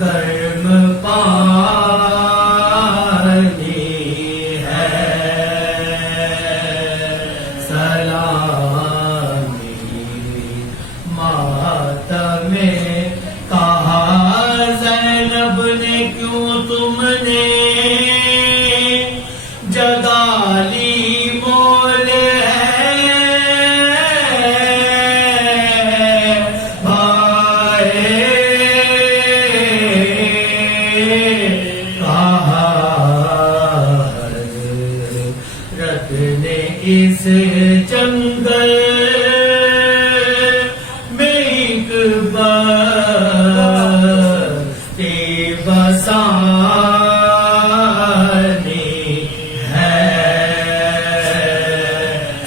گرم پانی ہے سلامی ماتم کہا زینب نے کیوں تم نے جگہ لی مول ہے بھائی کہا حضرت نے اس جنگل میں ایک بستی بسانی ہے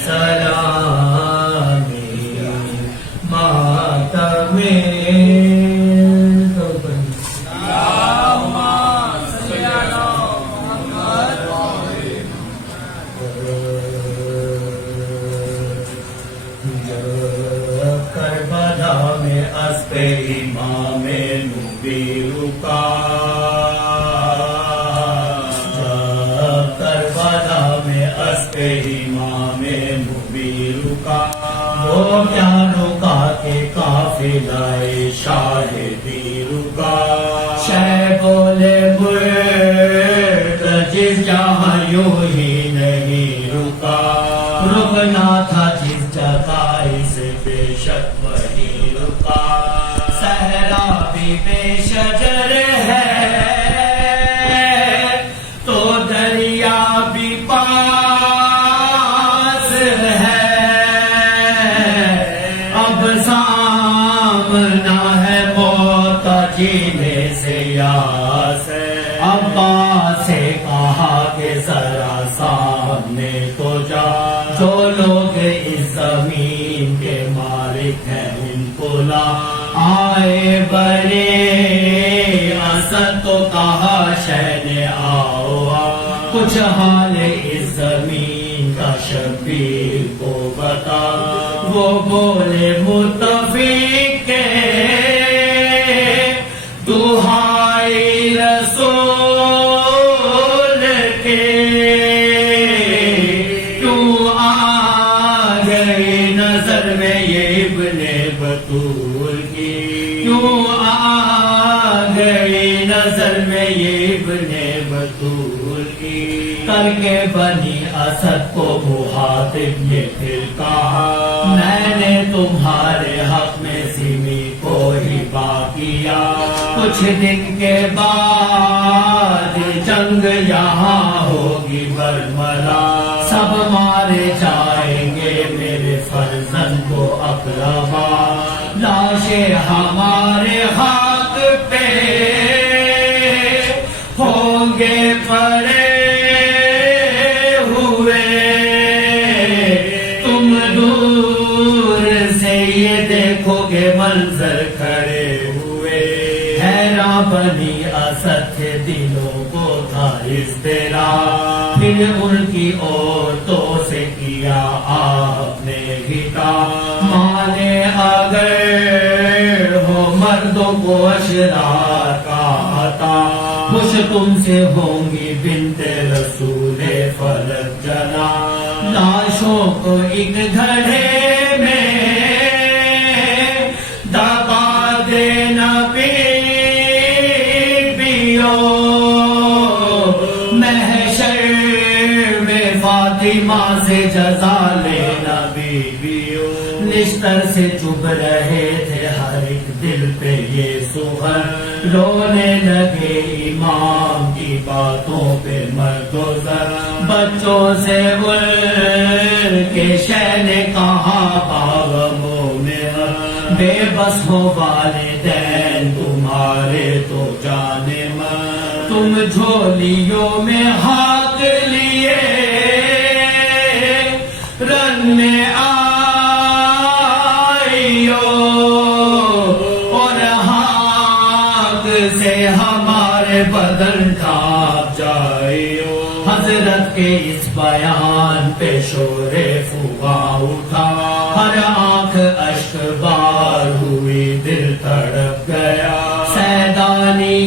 سلامی ماتم کربلا میں اسب امام نبی رکا کربلا میں اسب امام نبی رکا وہ کیا رکا کہ قافلہ شاہدی رکا شہ بولے مرد جس جہاں یوں ہی نہیں رکا رکنا تھا جس جگہ اس بے شک وہی رکا صحرا بھی بے شجر ہے تو دریا بھی پاس ہے اب سامنا ہے موت جینے سے یاس ہے عباس سے کہا کہ ذرا سامنے تو جا جو لوگ اس زمین کے مالک ہیں ان کو لا آئے بڑے اسد تو کہا شہن آؤ کچھ حال اس زمین کا شبیر کو بتا وہ بولے متفق دہائی رسول کے کیوں آ گئی نظر میں یہ ابن بطول کی کیوں آ گئی نظر میں یہ ابن بطول کی کر کے بنی اسد کو مخاطب نے پھر کہا میں نے تمہارے حق میں سمی کو ہی کیا کچھ دن کے بعد جنگ یہاں ہوگی برملا سب مارے جائیں گے میرے فرزند کو اقربا لاشیں ہمارے ہاتھ پہ ہوں گے پڑے ہوئے تم دور سے یہ دیکھو گے منظر کھڑے ہوئے حیران بنی اسد تھے دلوں کو تھا اضطراب پھر ان کی عورتوں سے کیا آپ نے گھٹا مانے اگر ہو مردوں کو اشرار کا عطا خوش تم سے ہوں گی بنت رسول فلک جنا لاشوں کو ایک گھڑے میں دبا دینا بیو محشر میں فاطمہ سے جزا لینا بیویو نشتر سے چپ رہے تھے ہر ایک دل پہ یہ سوہر رونے لگے امام کی باتوں پہ مرد و زر بچوں سے ان کے شہ نے کہا باغموں میں بے بس ہو والدین تمہارے تو جانے من تم جھولیوں میں ہاتھ لیے رن میں آئیو اور ہاتھ سے ہمارے بدن ڈھانپ جائیو حضرت کے اس بیان پہ شور فغاں اٹھا ہر آنکھ اشک بار ہوئی دل تڑپ گیا سیدانی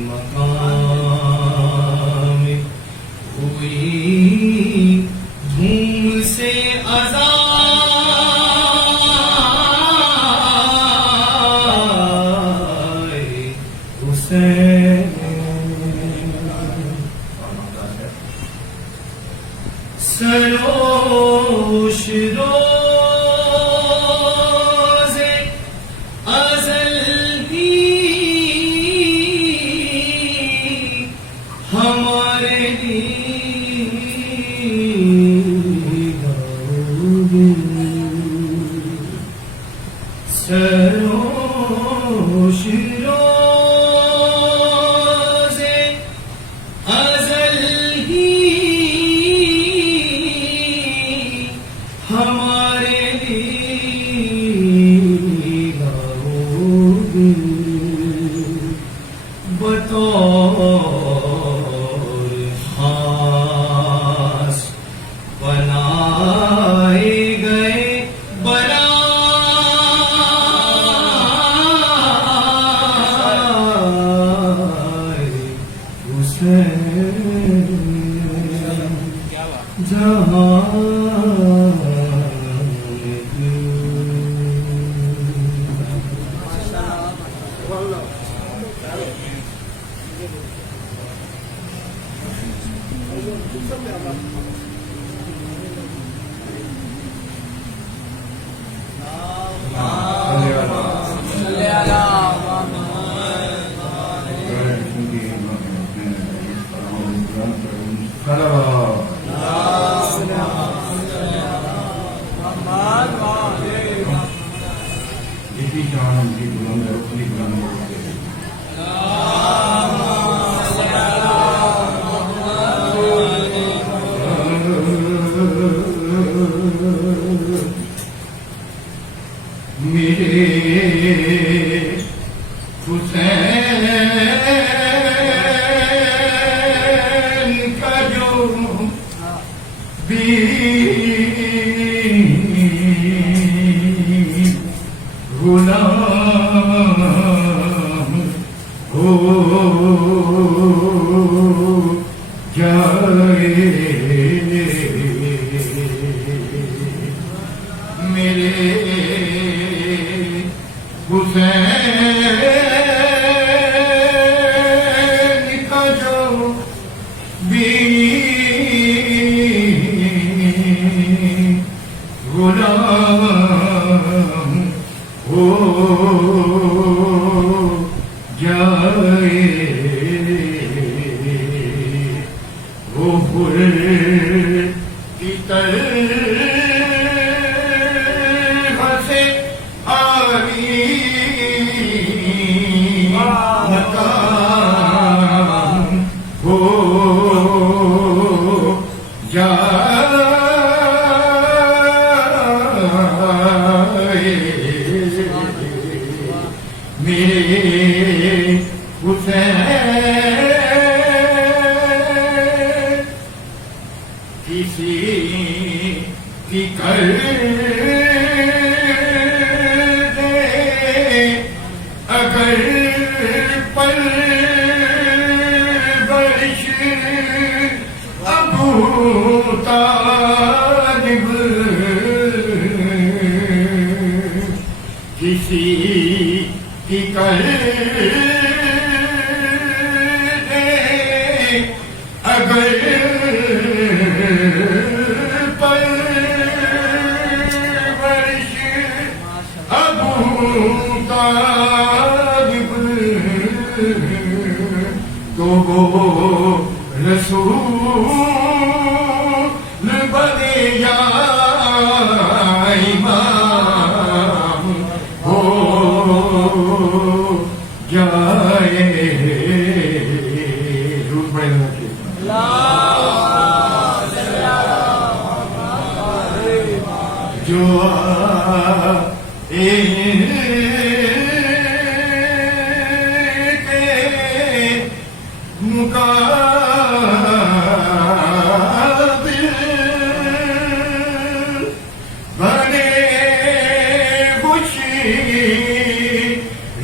مقام ہوئی دھوم سے ازائے حسین سروش روز ازل بھی ہمارے سروش روز ازل ہی ہمارے بطور خاص بنائے گئے برائے حسین جہاں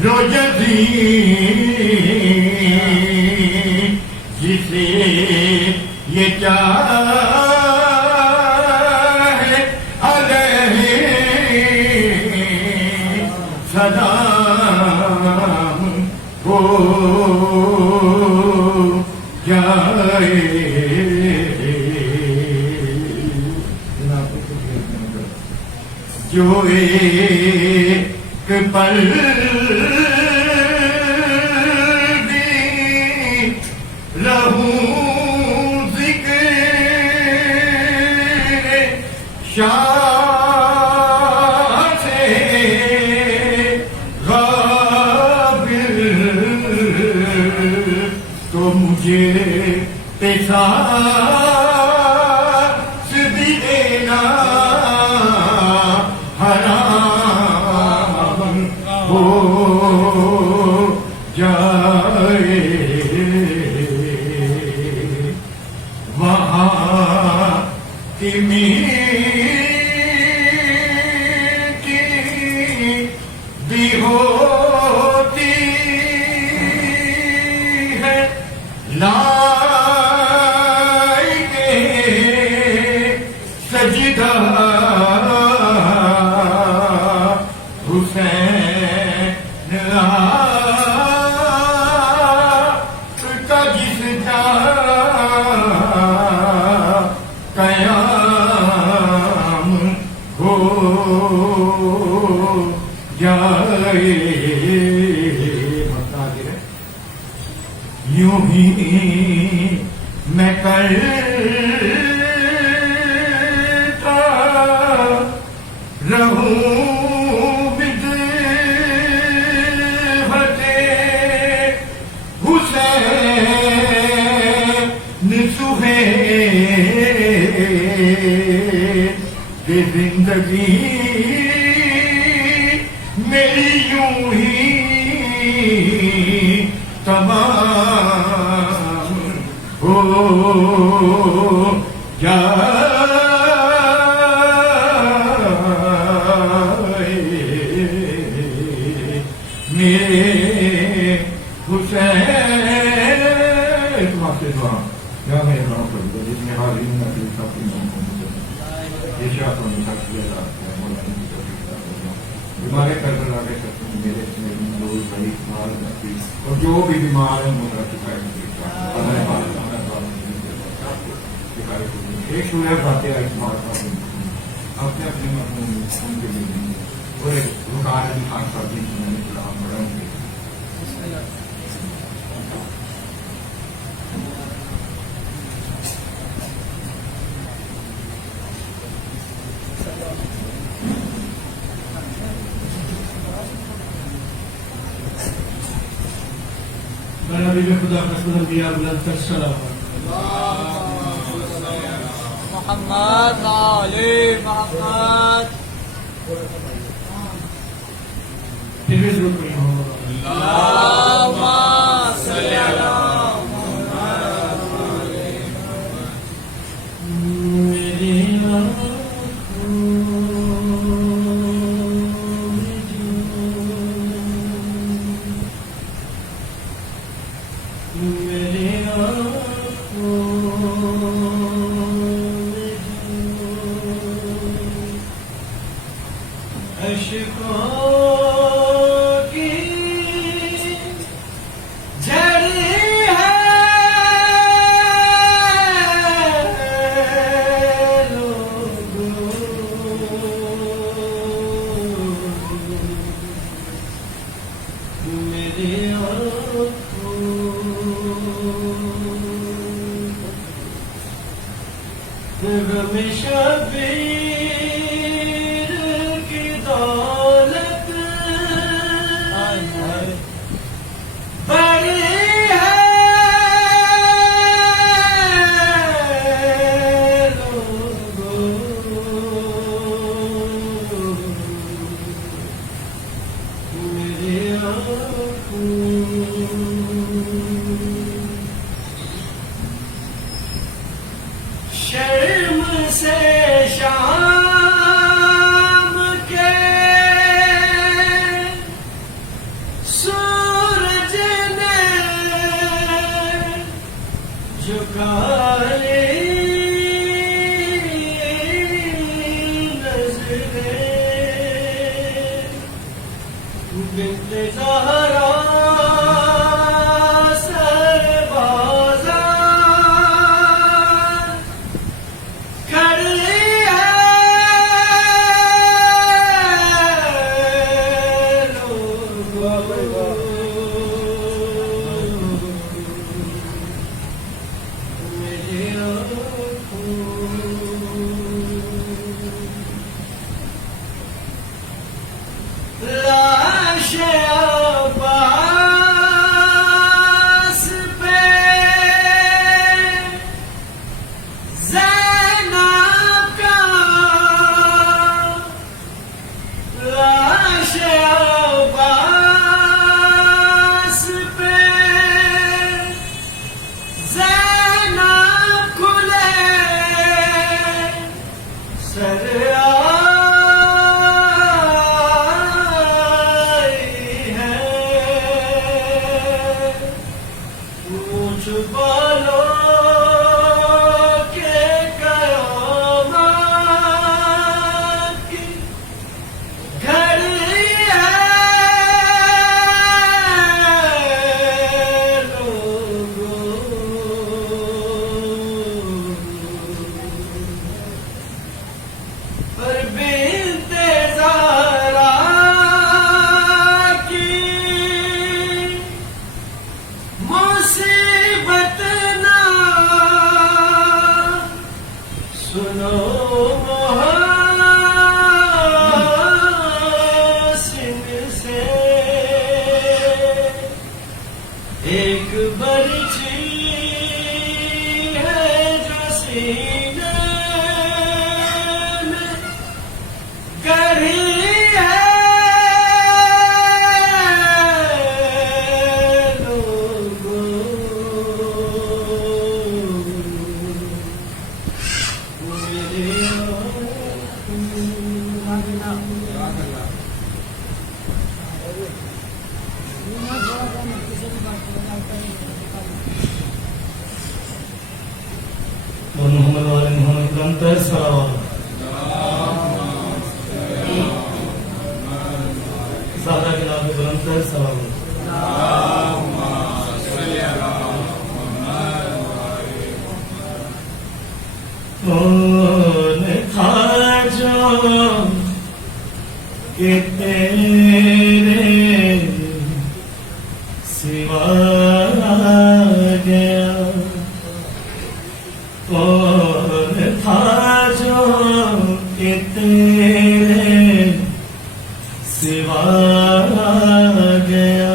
Rojadi جسے یہ چاہے علیہ سلام ہو جائے. جو ایک پل بھی رہوں ذکر شاہ سے غافل تو مجھے قصاص بھی دینا حرام ہو جائے. وہاں کی میٹھی بھی ہوتی ہے لائق سجدہ حسین آپ کا جس کا قیام ہو جائے. یوں ہی میں کرتا رہوں کہ زندگی میری یوں ہی تمام ہو جائے. میرے حسین تمہاں سے دعا یا میرے نام پر جس میں حاضرین نے اپنی ساتھی نام کو بیمارے کربلا کے ساتھ میرے دوست بھائی اور جو بھی بیمار ہیں میرا شکایت ایک سورہ فاتحہ استعمال کریں اپنے اپنے مضمون ان کے لیے اور ایک رکان علی خان صاحب جی میں نے کلام پڑھا ہوں. نبی خدا قسم انبیاء بلند السلام محمد علی محمد پھر بھی ضرور پڑھی اللہم صلی علی شبیر کی دولت بڑی ہے میری شرم سے شان کالی نظریں بنت زہرا ایک برچی ہے جو سینے میں گڑھی ہے لوگوں اور محمد والے محمد کرمتر صلوات سادہ کے نام کرمتر صلوات کون تھا جو کہ تیرے سوا گیا کون تھا جو کہ تیرے سوا گیا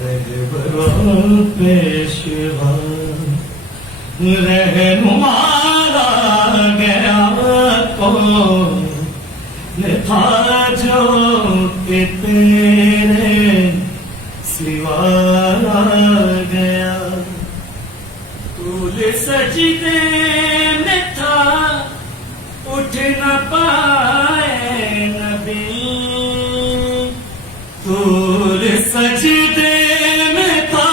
رہبروں پیشوا رہنما گیا کون تھا جو کہ تیرے سوا گیا طول سجدے میں تھا اٹھ نہ پائے نبی طول سجدے میں تھا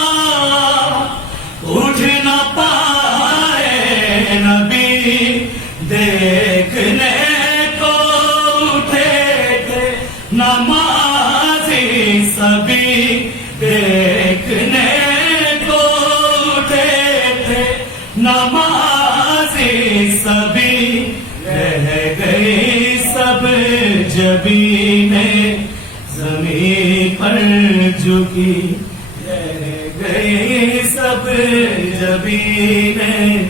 اٹھ نہ پائے نبی دیکھنے کو اٹھے تھے نمازی سبھی دیکھنے کو اٹھے تھے نمازی سبھی رہ گئی سب جبینیں زمین پر جھکی رہ گئی سب جبینیں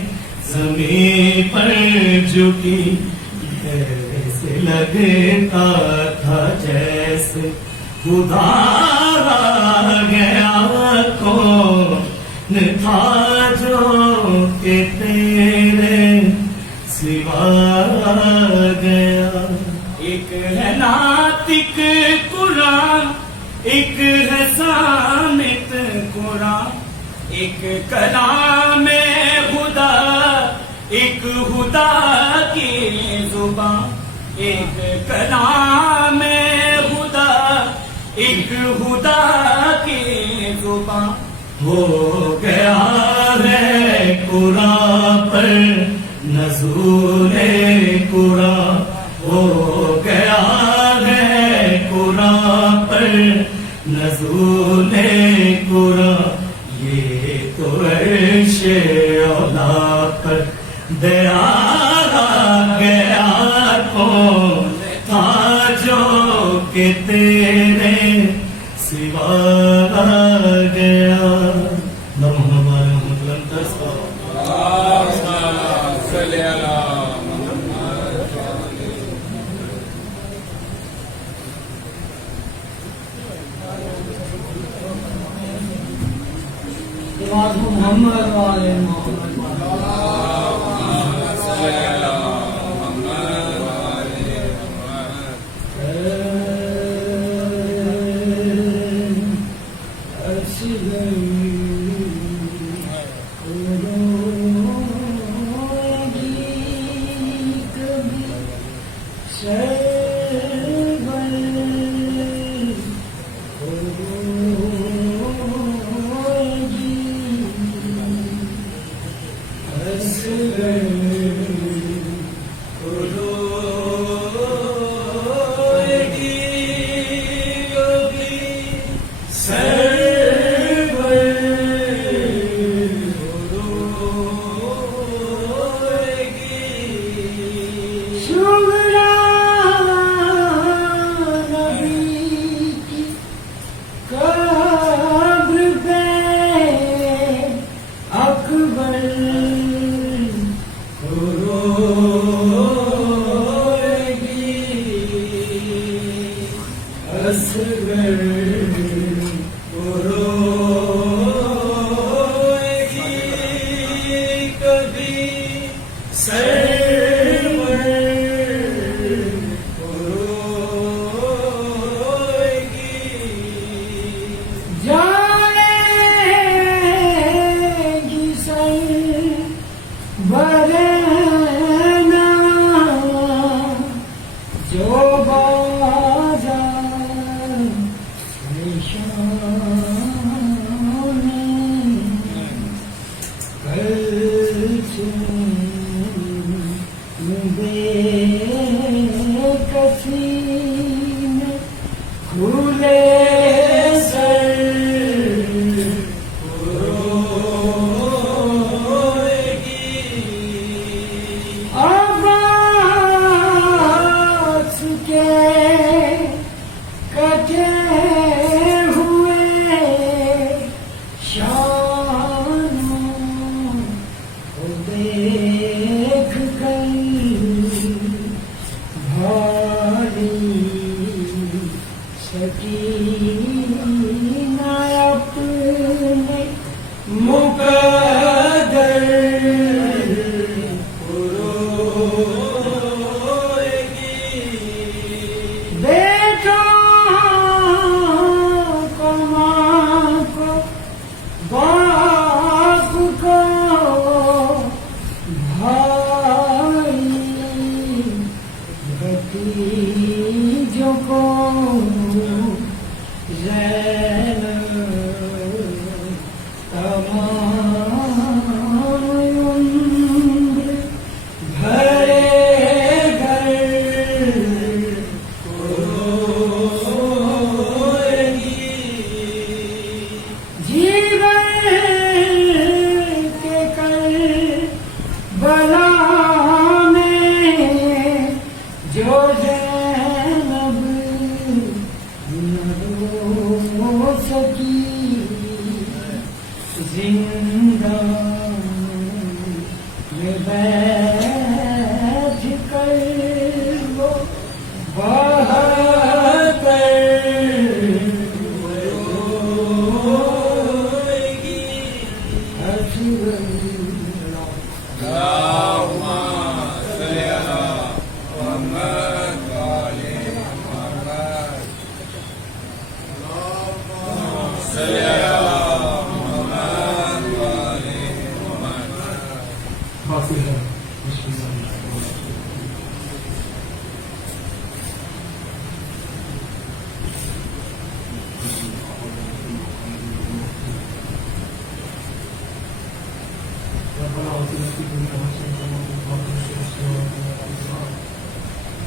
زمین پر جھکی ایسے لگتا تھا جیسے خدا گیا کون تھا جو کہ تیرے سوا گیا ایک ہے ناطق قرآن ایک ہے صامت قرآن ایک کلام خدا ایک خدا کی زبان ایک کلام خدا ایک خدا کی زبان ہو گیا رہ قرآن یہ تو عرش اولا پر درا گیا کون تھا جو کہ تیرے سوا گیا. اللہم محمد لم تسقط صلی اللہ محمد والے محمد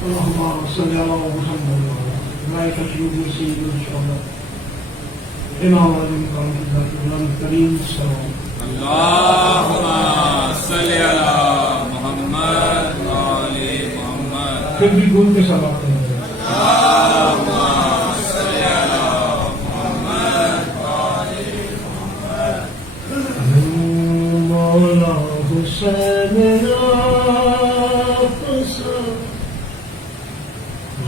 اللهم صل على محمد وعلى آله وصحبه وسلم. امام علی مقام کی ذات غلام کریم صلی اللہ علیہ وسلم. اللهم صل على محمد وعلى محمد. پھر بھی گن کے ساتھ آتے ہیں. اللهم صل على محمد وعلى محمد. مولا حسین آپ سا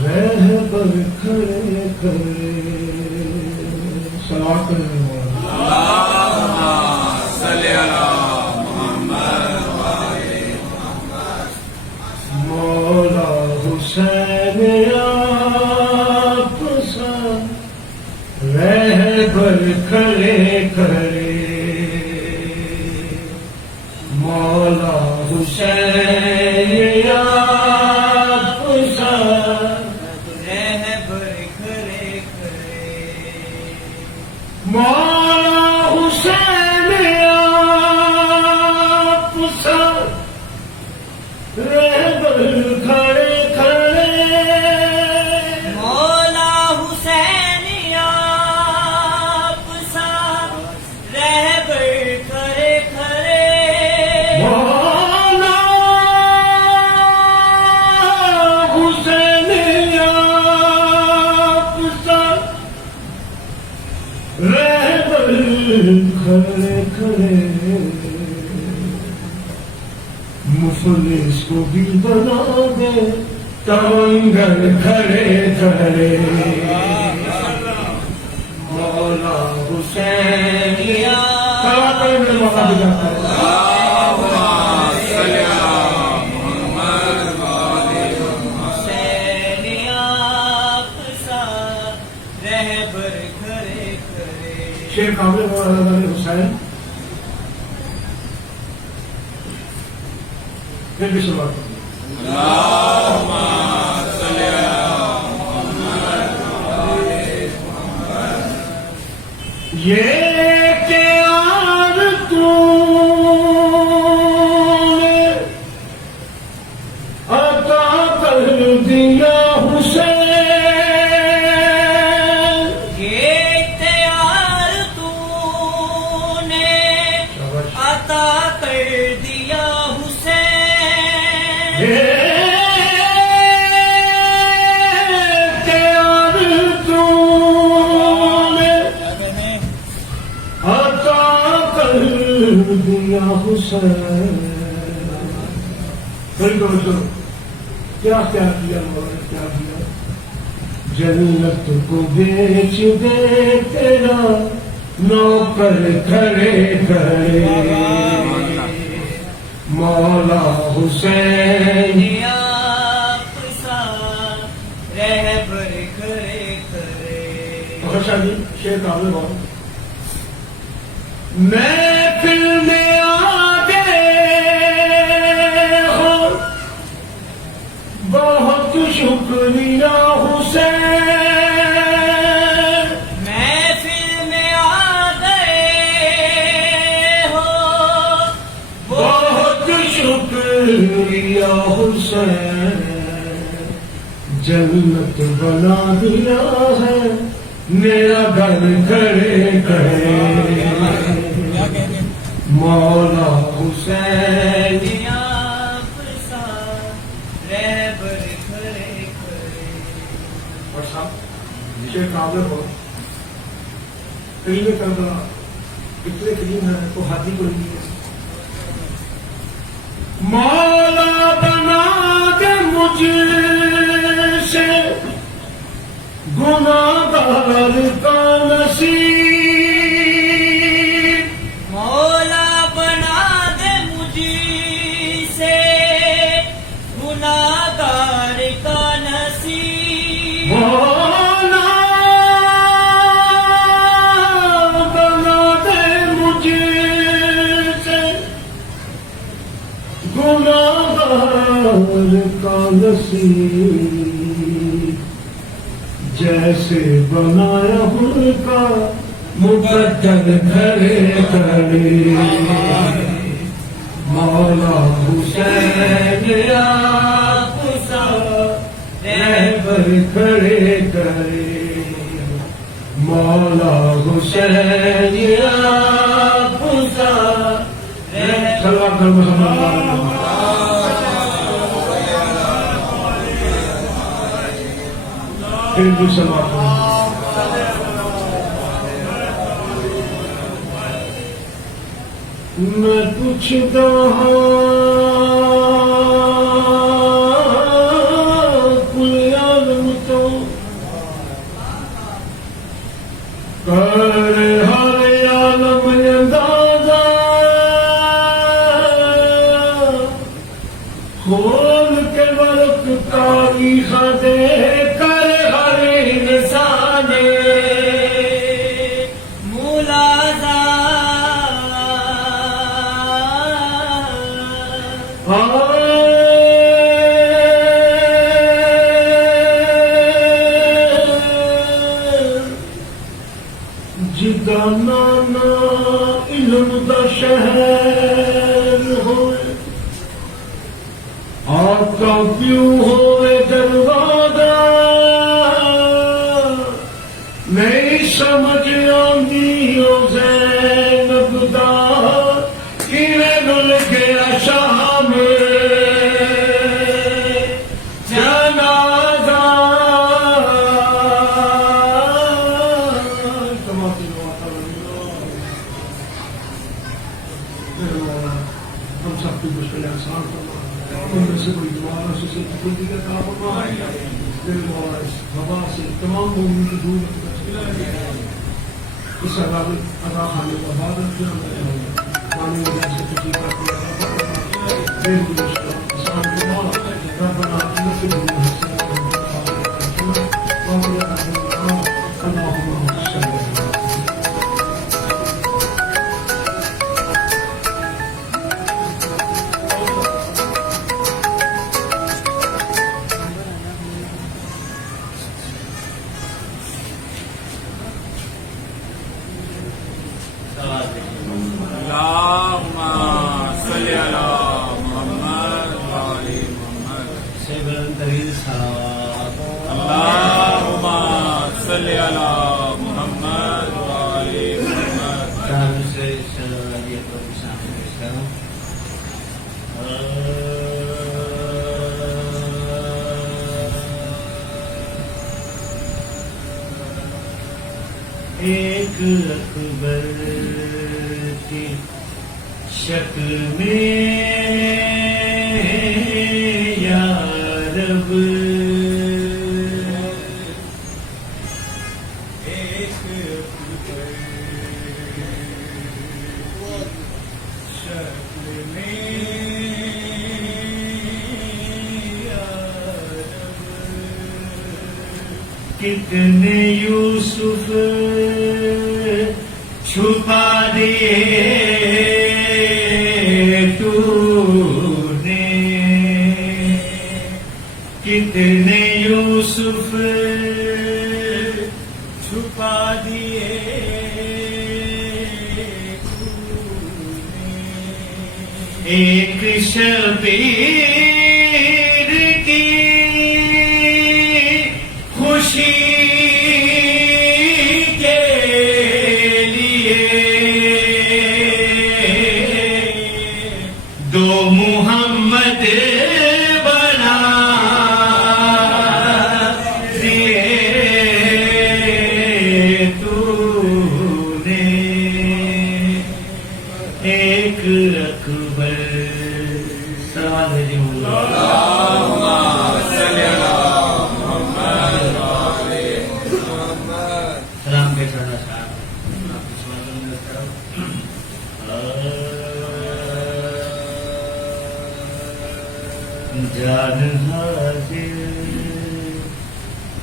رہبر کھڑے کھڑے صلوات کریں مولا. اللهم صل على محمد وعلى محمد. مولا حسین آپ سا رہبر کھڑے کھڑے مولا حسین آپ سا رہبر کھڑے کھڑے. مولا حسین آپ سا رہبر کھڑے کھڑے مولا حسین آپ سا رہبر کھڑے کھڑے. مولا حسین آپ سا رہبر کھڑے کھڑے مفلس کو بھی بنا دے تمنگر کھڑے کھڑے مولا حسین میں موقع بھی جاتا ہے. حسین آپ سا رہبر کھڑے کھڑے. شیخ کامل مولانا حسین پھر بھی شروعات کریں. یہ پیار تو نے عطا کر دیا حسین. یہ اختیار تو نے عطا کر دیا حسین. پیار تو نے عطا کر دیا حسین. پھر دوستو کیا کیا مولا نے کیا کیا. جنت کو بیچ دے تیرا نوکر کھڑے کھڑے مولا حسین آپ سا رہبر کھڑے کھڑے. اچھا جی شیخ کامل بات محفل میں آ گئے ہو بہت شکریہ حسین. محفل میں آ گئے ہو بہت شکریہ حسین. جنت بنا دیا ہے میرا گھر کھڑے کھڑے مولا حسین. آپ سا رہبر کھڑے کھڑے. اور صاحب شیخ کامل ہو کریم کربلا اتنے کریم ہیں تو ہاتھی کو لیے مولا بنا دے مجھ سے گناہگار کا نصیب. مولا بنا دے مجھ سے گناہگار کا نصیب. مولا بنا دے مجھ سے گناہگار کا نصیب. جیسے بنایا ان کا مقدر کھڑے کھڑے مولا حسین آپ سا رہبر کھڑے کھڑے مولا حسین آپ سا سلوات کرو محمد پھر بھی سلوات کرو میں پوچھتا ہوں کل عالم تو کر ہر عالم اندازہ کھول کے ورق تاریخ دے کر ہر انسان ملازہ جدا نانا علم دا شہر ہوئے آقا پیوں ہوئے دروازہ نہیں سمجھ آندی او زینب دا کیویں گل گیا شاہ میں جنازہ ہم سب کی مشکلیں آسان کرنا ان میں سے کوئی دعا نہ سے کوئی دیگر کام ہونا دل مولا اس ہوا سے تمام مومن کی دور اس ادا خانے کا بعد پانی وجہ سے کسی کا دل مشکل آسان کرنا ربنا نصیب اللهم صل اللهم صل على محمد وعلى محمد اللهم صل على محمد وعلى محمد ایک اکبر کی شکل میں یا رب ایک شکل میں یا رب کتنے یوسف چھپا دیے تو نے کتنے یوسف چھپا دیے ایک شبیر کی خوشی کے لیے دو محمد بنا دیے تو نے ایک اکبر سلام علیکم سلام کے سڑا صاحب جان حاضر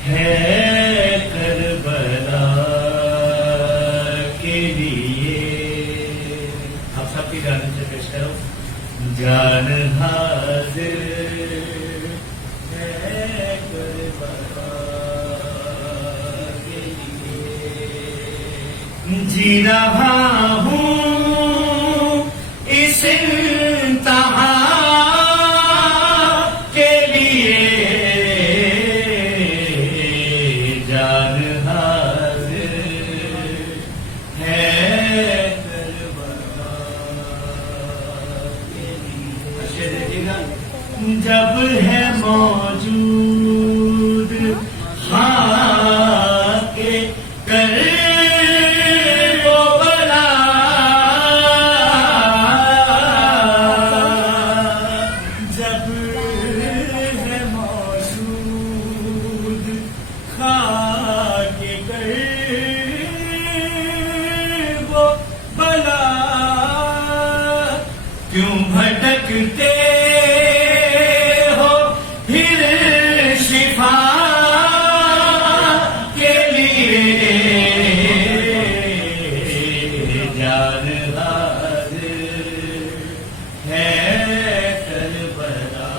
ہے کربلا کے لیے آپ سب کی جانب سے پیش کرو جان حاضر ہے کربلا کے لیے جی رہا ہوں اس انتہا کے لیے جان حاضر جب ہے موجود خاک کر وہ بلا، جب ہے موجود خاک کر وہ بلا، کیوں بھٹکتے ہو پھر شفا کے لیے، جان حاضر ہے کربلا۔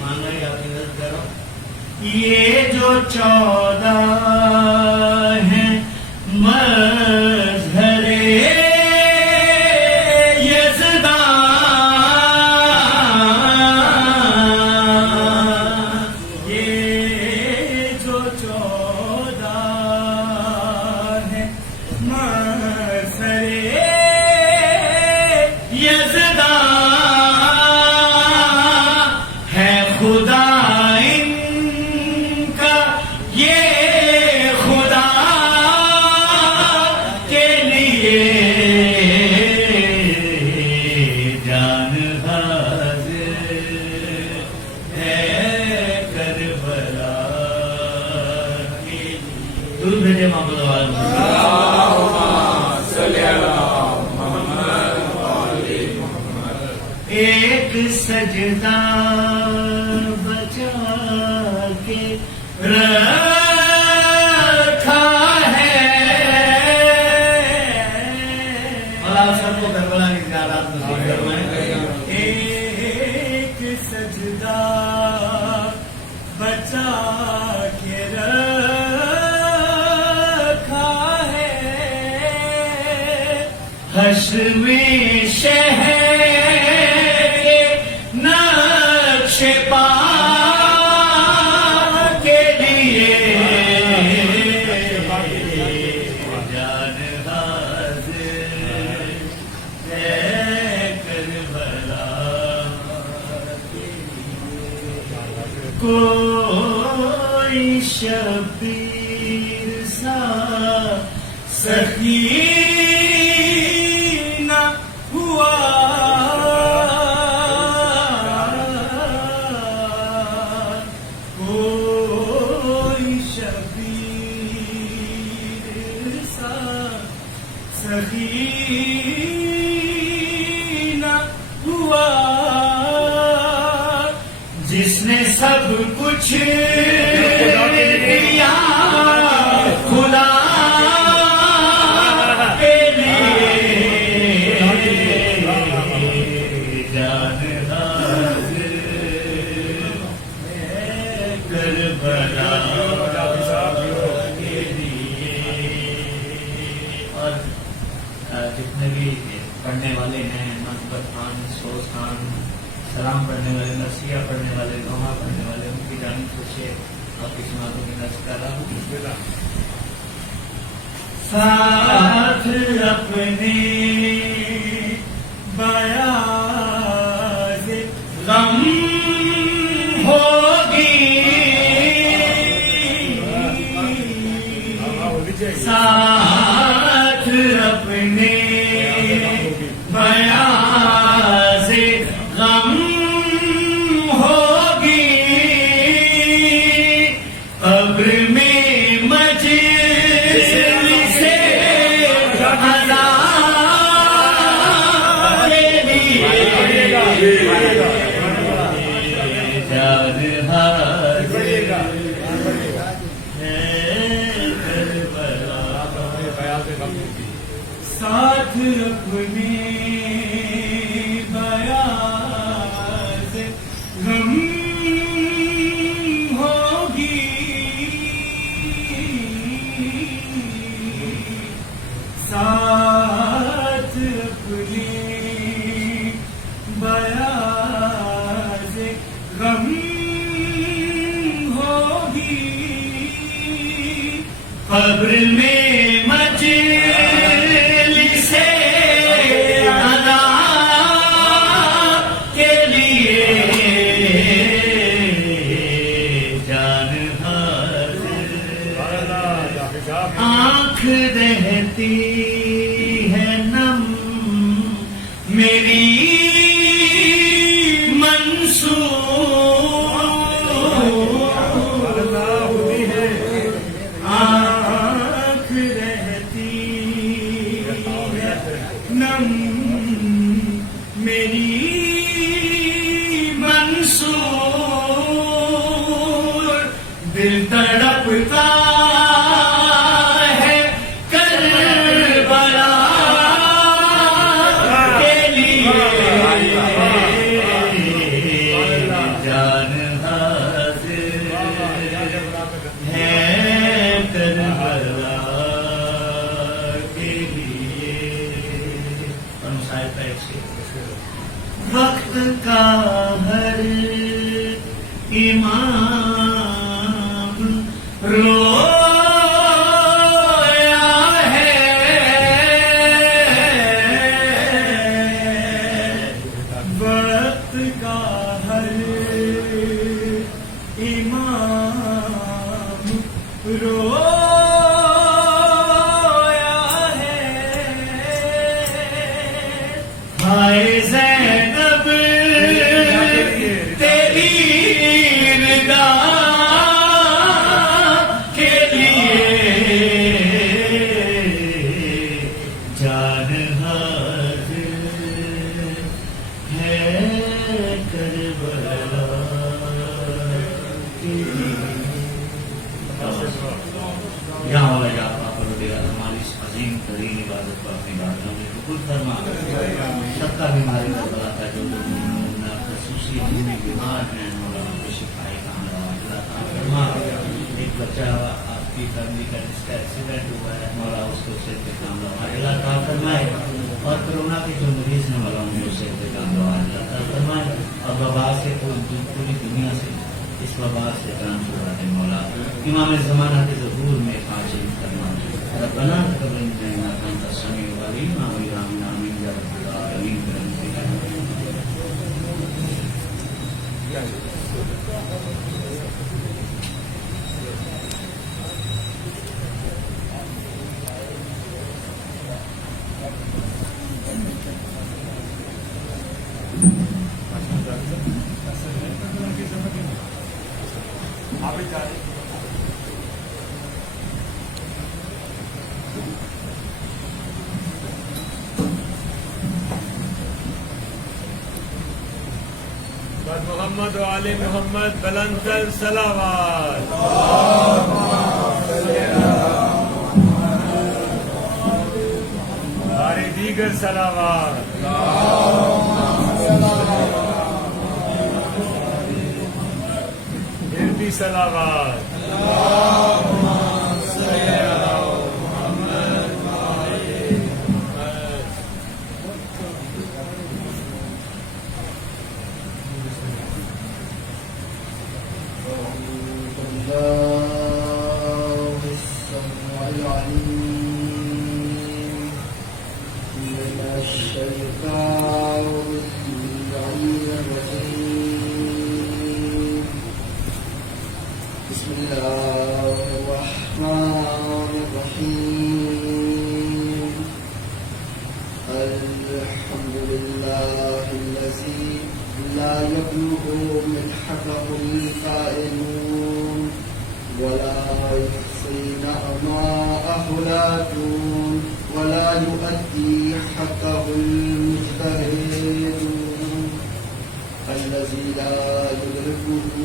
مانگا یا عزت کرو، یہ جو 14 ہیں مظہر بھیجے محمد والے ایک سجدہ بچا کے رکھا ہے، اللہ سب کو کربلا کی زیارت نصیب فرمائے۔ ایک سجدہ بچا کے رکھا ہے، حشر میں شہر کے نقش پا کے لیے، جان حاضر ہے کربلا کے لیے۔ کوئی شبیر سا سخی نہ ہوا، کوئی شبیر سا سخی نہ ہوا، جس نے سب کچھ دیا خدا کے لیے، جان حاضر ہے کربلا کے لیے۔ اور جتنے بھی پڑھنے والے ہیں، مثبت خان، سوز خان، سلام پڑھنے والے، نصیحہ پڑھنے والے، دوہا پڑھنے والے، ان کی جانب سے آپ کی سماعتوں کی نظر کر رہا ہوں۔ ساتھ اپنے بیاض غم ہوگی، ساتھ اپنے بیاض غم ہوگی، قبر میں مجلس عزا کے لیے، جان حاضر ہے کربلا۔ ساتھ اپنے بیاض غم ہوگی، ساتھ اپنے بیاض غم ہوگی، قبر میں مجلس عزا کے دم میری منصور دل تڑپتا ہے کربلا کے لیے جان حاضر ہے کربلا کے لیے. اور شاید ایک سے وقت کا ہر امام رویا ہے وقت کا ہر امام رویا ہے. ہائے زینب تیری رضا کے لیے جان حاضر ہے کربلا کے لیے. یہاں والا یا پر ہماری اس عظیم ترین عبادت کو اپنی باتوں میں قبول فرما. سب کا بیماری کا بلاتا جو خصوصی دینی بیمار ہیں مولانا کو شفائی کامران اللہ تعالیٰ فرما. ایک بچہ آپ کی فیملی کا جس کا ایکسیڈنٹ ہوا ہے مولا اس کو صحت کے کامران اللہ تعالیٰ فرمائے. اور کورونا کے جو مریض ہیں مولا ان کو صحت کے کامران اللہ تعالیٰ فرمائے. اور وبا سے پوری دنیا سے اس وبا سے کام چھوڑا ہے مولا. امام زمانہ کے ظہور میں حاضر کرنا ربنا تقبل منا انت السميع العليم آمين آمين آمين يا رب العالمين. محمد و آل محمد بلند الصلوات. سارے دیگر صلوات. پھر بھی صلوات. ولا يؤدي حقه المجتهد الذي لا يدركه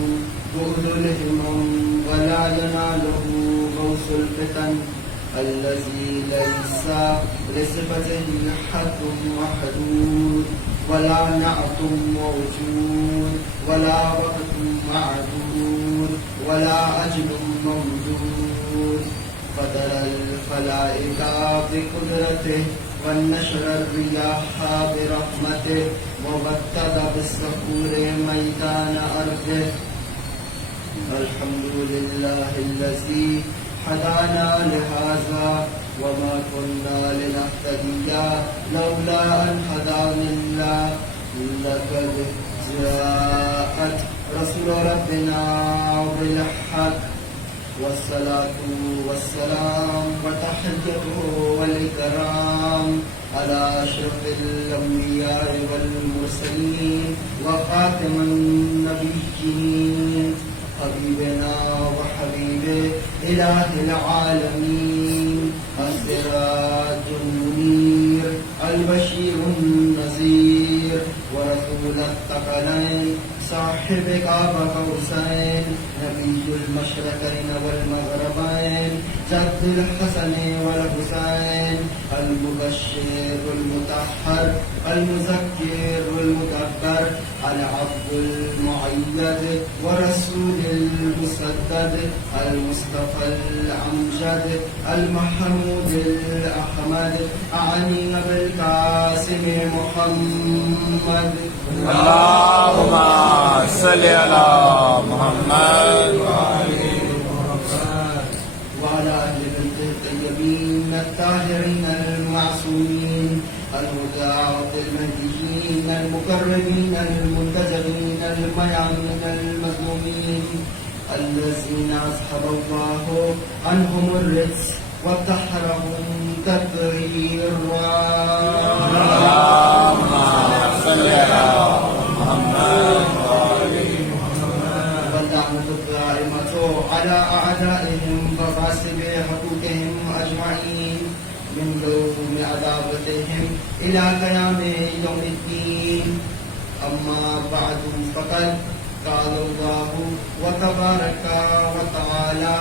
بعد الهمم ولا يناله غوث الفتن الذي ليس لصفته حد محدود ولا نعت موجود ولا وقت معدود ولا أجل ممدود. فترى الخلائق بقدرته والنشر الرياح برحمته وبتد بالصخور ميدان أرضه. الحمد لله الذي هدانا لهذا وما كنا لنهتدي لولا أن هدانا الله. لقد جاءت رسول ربنا بالحق والصلاة والسلام وتحيته والإكرام على أشرف الأنبياء والمرسلين وخاتم النبيين حبيبنا وحبيب إله العالمين السراج المنير البشير النذير ورسول الثقلين صاحب كعب قوسين نبي المشرقين والمغربين جد الحسن والحسين المبشر المطهر المذكر المدبر العبد المؤيد ورسول المسدد المصطفى الأمجد المحمود الأحمد أعني بالقاسم محمد. اللهم صل على محمد وعلى أهل بيته الطيبين الطاهرين المعصومين الهداة المهديين المقربين المنتجبين الميامين المظلومين الذين أسحب الله عنهم الرجس وطهرهم تطهيرا. اللهم صل على محمد واللعنة الدائمة على أعدائهم وغاصب حقوقهم أجمعين من يوم عذابتهم إلى قيام يوم الدين. أما بعد فقد قال الله وتبارك وتعالى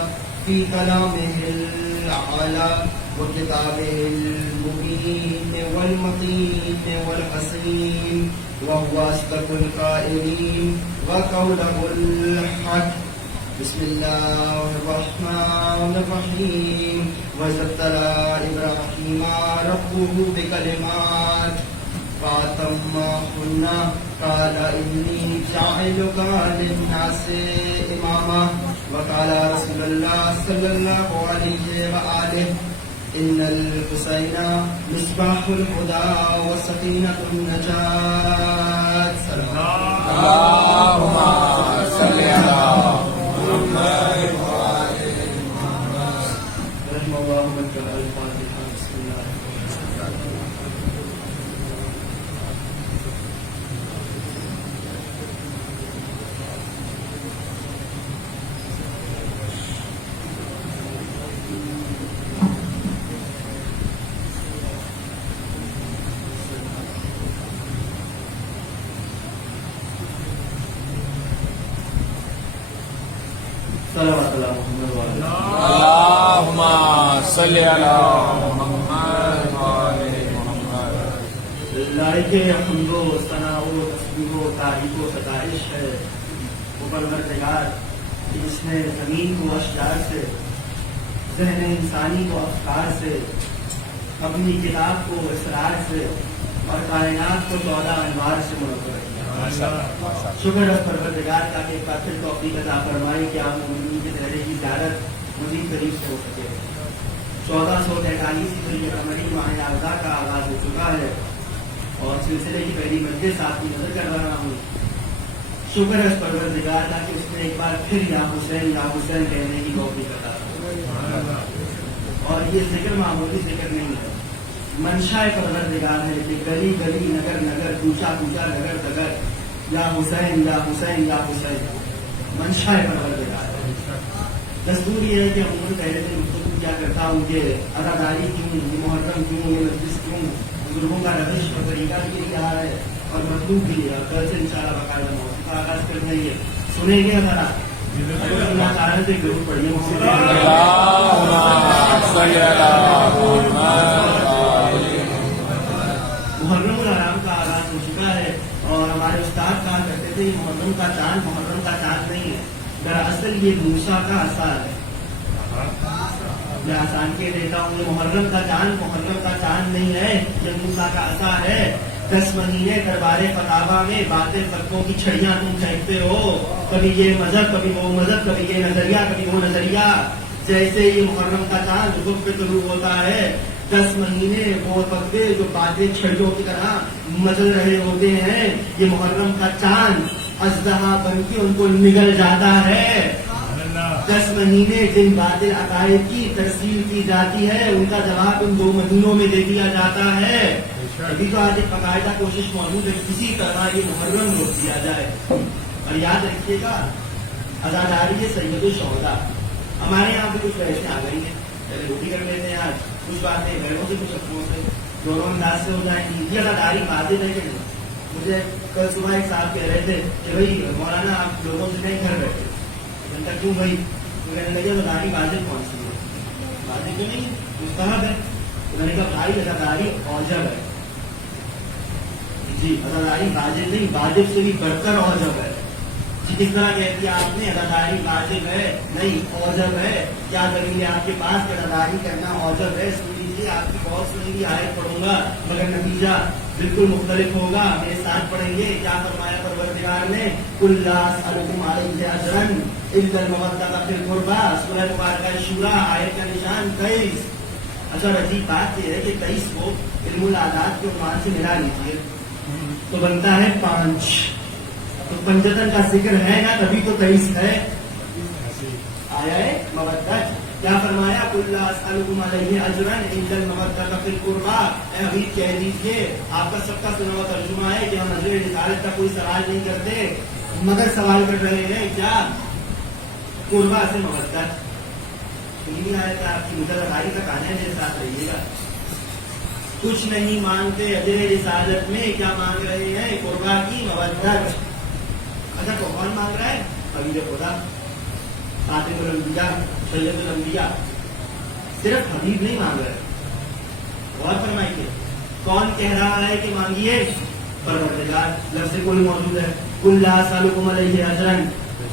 في كلامه الأعلى وكتابه المبين والمتين والحسين وهو أصدق القائلين وقوله الحق. بسم الله الرحمن الرحيم. وإذ ابتلى إبراهيم ربه بكلمات فأتمهن قال إني جاعلك للناس إماما. وقال رسول الله صلى الله عليه وآله إن الحسين مصباح الهدى وسكينة النجاة. اللهم صل على محمد رحم الله من قرأ الفاتحة. بسم الله. صلوات اللہ محمد وعلى اللهم صل على محمد وعلى محمد. لائق حمد و ثنا و تسبیح و تعریف و ستائش ہے وہ پروردگار کہ جس نے زمین کو اشجار سے، ذہن انسانی کو افکار سے، اپنی کتاب کو اسرار سے اور کائنات کو 14 انوار سے منور کیا. شکر ہے پروردگار کا کہ ایک بار پھر توفیق عطا فرمائی کہ آپ مومنین کے چہرے کی زیارت مزید قریب سے ہو سکے. 1443 ہجری قمری ماہ اعضاء کا آغاز ہو چکا ہے اور سلسلے کی پہلی مجلس آپ کی نظر کر رہا ہوں. شکر ہے اس پروردگار کا کہ اس نے ایک بار پھر یا حسین کہنے کی توفیق عطا فرمائی. اور یہ ذکر معمولی ذکر نہیں ہے، منشا پروردگار ہے کہ گلی گلی نگر نگر کوچا کوچا نگر نگر یا حسین یا حسین یا حسین منشا پروردگار ہے. دستور یہ ہے کہ عموماً پہلے دن گفتگو کیا کرتا ہوں کہ اداداری کیوں، یہ محرم کیوں، یہ مجلس کیوں، بزرگوں کا روش اور طریقہ بھی رہا ہے اور مطلوب بھی ہے. اور کل سے انشاءاللہ باقاعدہ موضوع کا آغاز کرنا ہی ہے. سنیں گے ذرا اللہ تعالیٰ سے ضرور پڑھیے. اللهم صل على محمد. محرم الحرام کا آغاز ہو چکا ہے اور ہمارے استاد کہا کرتے تھے یہ محرم کا چاند نہیں ہے، دراصل یہ موسیٰ کا اثر ہے. میں آسان کے دیتا ہوں، یہ محرم کا چاند نہیں ہے، یہ موسیٰ کا اثر ہے. 10 مہینے دربار فتاوا میں باطل فتووں کی چھڑیاں تم پھینکتے ہو، کبھی یہ مذہب کبھی وہ مذہب، کبھی یہ نظریہ کبھی وہ نظریہ. جیسے یہ محرم کا چاند خود پہ طلوع ہوتا ہے، 10 مہینے وہ فتوے جو باتیں چھڑیوں کی طرح مچل رہے ہوتے ہیں، یہ محرم کا چاند اژدہا بن کے ان کو نگل جاتا ہے. 10 مہینے جن باطل عقائد کی ترسیل کی جاتی ہے ان کا جواب ان 2 مہینوں میں دے دیا جاتا ہے. ابھی تو آج ایک باقاعدہ کوشش موجود ہے کسی طرح یہ محرم روک دیا جائے. اور یاد رکھیے گا عزاداری ہے سید الشہداء. ہمارے یہاں پہ کچھ بحثیں آ گئی ہیں، پہلے روٹی کر لیتے ہیں، آج کچھ باتیں گھروں سے کچھ اپنوں سے دونوں انداز سے ہو جائیں گی. یہ اداداری واجب ہے کہ نہیں؟ مجھے کل صبح ایک صاحب کہہ رہے تھے کہ بھائی مولانا آپ لوگوں سے نہیں گھر بیٹھے. میں نے کہا کیوں بھائی؟ تو کہنے لگے اداداری واجب کون سی ہے؟ واجب تو نہیں مستحب ہے. تو میں نے کہا بھائی اداداری اوجب ہے. جی اداداری واجب نہیں، واجب سے بھی بڑھ کر اوجب ہے. جس طرح کہتی ہے آپ نے اداداری واجب ہے نہیں اوجب ہے. کیا دلیل ہے آپ کے پاس کہ اداداری کرنا اوجب ہے؟ سن لیجیے، آپ کی بہت سنی آیت پڑھوں گا مگر نتیجہ بالکل مختلف ہوگا. میرے ساتھ پڑھیں گے. کیا فرمایا پروردگار نے؟ قل لا اسألکم علیہ اجرا الا المودۃ فی القربى. سورہ مبارکہ شورى آیت کا نشان 23. اچھا عجیب بات یہ ہے کہ 23 کو علم العادات کے عنوان سے ملا لیجیے تو بنتا ہے 5. تو پنجتن کا ذکر ہے نا، تبھی تو 23 ہے. آیا ہے مودت. کیا فرمایا؟ قل لا اسألکم علیہ اجرا الا المودۃ فی القربى. اے حبیب کہہ دیجیے، آپ کا سب کا سنا ہوا ترجمہ ہے کہ ہم نظر رسالت کا کوئی سوال نہیں کرتے مگر سوال کر رہے ہیں کیا؟ قربا سے مودت. سنی آئے تھا آپ کی مدد کا کہنا ہے، میرے ساتھ رہیے گا. کچھ نہیں مانگتے اجر رسالت میں، کیا مانگ رہے ہیں؟ قربا کی مودت. اچھا تو کون مانگ رہا ہے؟ حبیب خدا خاتم الانبیاء سید الانبیاء. صرف حبیب نہیں مانگ رہے. غور فرمائیے کون کہہ رہا ہے کہ مانگیے؟ پروردگار. لفظ کل موجود ہے. قل لا اسألکم علیہ اجرا.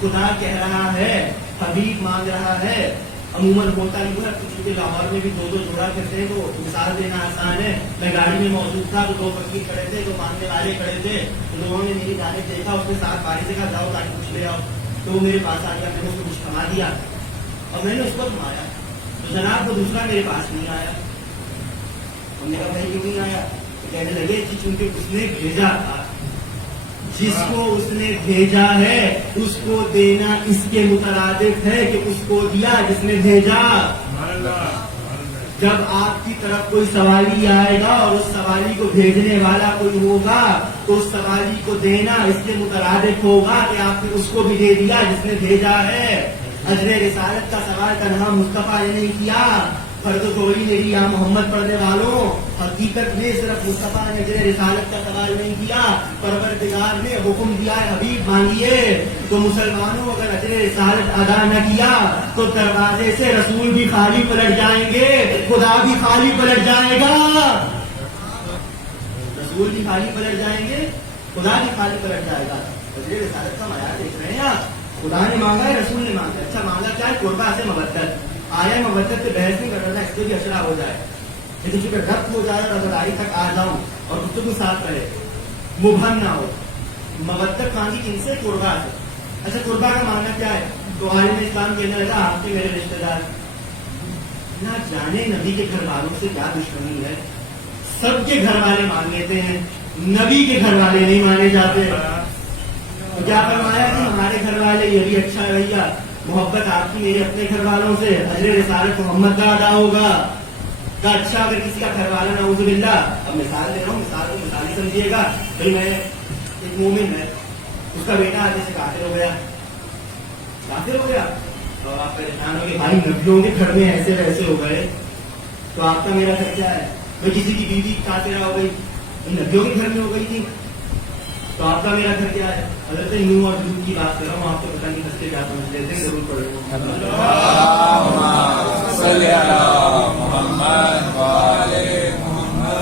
خدا کہہ رہا ہے، حبیب مانگ رہا ہے. عموماً ہوتا نہیں ہوا کیونکہ لاہور میں بھی 2 جوڑا کرتے ہیں تو مثال دینا آسان ہے. میں گاڑی میں موجود تھا تو 2 فقیر کھڑے تھے، 2 مانگنے والے کھڑے تھے. تو لوگوں نے میری جانب دیکھا، اس نے 7 باری سے کہا جاؤ تاکہ کچھ لے آؤ. تو وہ میرے پاس آ گیا، میں نے اس کو کچھ تھما دیا اور میں نے اس کو تھمایا. تو جناب وہ دوسرا میرے پاس نہیں آیا. ہم نے کہا بھائی کیوں نہیں آیا؟ تو کہنے لگے کہ چونکہ اس نے بھیجا تھا. جس کو اس نے بھیجا ہے اس کو دینا اس کے مترادف ہے کہ اس کو دیا جس نے بھیجا. جب آپ کی طرف کوئی سوالی آئے گا اور اس سوالی کو بھیجنے والا کوئی ہوگا تو اس سوالی کو دینا اس کے مترادف ہوگا کہ آپ نے اس کو بھی دے دیا جس نے بھیجا ہے. اجر رسالت کا سوال تنہا مصطفیٰ نے نہیں کیا. فرد چوری میری یا محمد پڑھنے والوں، حقیقت میں صرف مصطفیٰ نے اجر رسالت کا سوال نہیں کیا، پروردگار نے حکم دیا ہے حبیب مانگیے. تو مسلمانوں اگر اجر رسالت ادا نہ کیا تو دروازے سے رسول بھی خالی پلٹ جائیں گے، خدا بھی خالی پلٹ جائے گا. رسول بھی خالی پلٹ جائیں گے، خدا بھی خالی پلٹ جائے گا. اجر رسالت کا معیار دیکھ رہے ہیں آپ. خدا نے مانگا ہے، رسول نے مانگا ہے. اچھا مانگا کیا ہے؟ قربا سے مودت. آیا مودت پہ بحث نہیں کر رہا تھا، اس سے بھی اشرا ہو جائے، لیکن چونکہ ربط ہو جائے اور اداداری تک آ جاؤں اور گفتگو ساتھ رہے، مبہم نہ ہو. مودت مانگی کن سے؟ قربا سے. اچھا قربا کا معنی کیا ہے؟ تو عالم اسلام کہنے لگا آپ کے میرے رشتے دار. نہ جانے نبی کے گھر والوں سے کیا دشمنی ہے. سب کے گھر والے مان لیتے ہیں، نبی کے گھر والے نہیں مانے جاتے. تو کیا فرمایا کہ ہمارے گھر والے یہ بھی اچھا رہیگا، محبت آپ کی میرے اپنے گھر والوں سے، اجر رسالت محمد کا ادا ہوگا. کا اچھا اگر کسی کا گھر والا نعوذ باللہ، اب مثال دے رہا ہوں، مثال کو مثال ہی سمجھیے گا. بھائی میں ایک مومن ہے، اس کا بیٹا آگے سے کافر ہو گیا، کافر ہو گیا تو آپ پریشان ہو گئے بھائی نبیوں کے گھر میں ایسے ویسے ہو گئے تو آپ کا میرا گھر کیا ہے؟ بھائی کسی کی بیوی کافر ہو گئی، نبیوں کے گھر میں ہو گئی تھی تو آپ کا میرا گھر کیا ہے؟ حضرت نوح اور لوط کی بات کر رہا ہوں. آپ کو پتہ نہیں ہنستے کیا سمجھ لیتے ہیں، ضرور پڑھیں.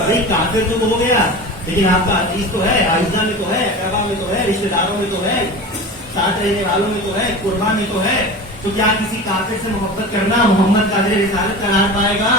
بھائی کافر تو ہو گیا لیکن آپ کا عزیز تو ہے، عائزہ میں تو ہے، اقربا میں تو ہے، رشتے داروں میں تو ہے، ساتھ رہنے والوں میں تو ہے، قربا میں تو ہے. تو کیا کسی کافر سے محبت کرنا محمد کا اجر رسالت قرار پائے گا؟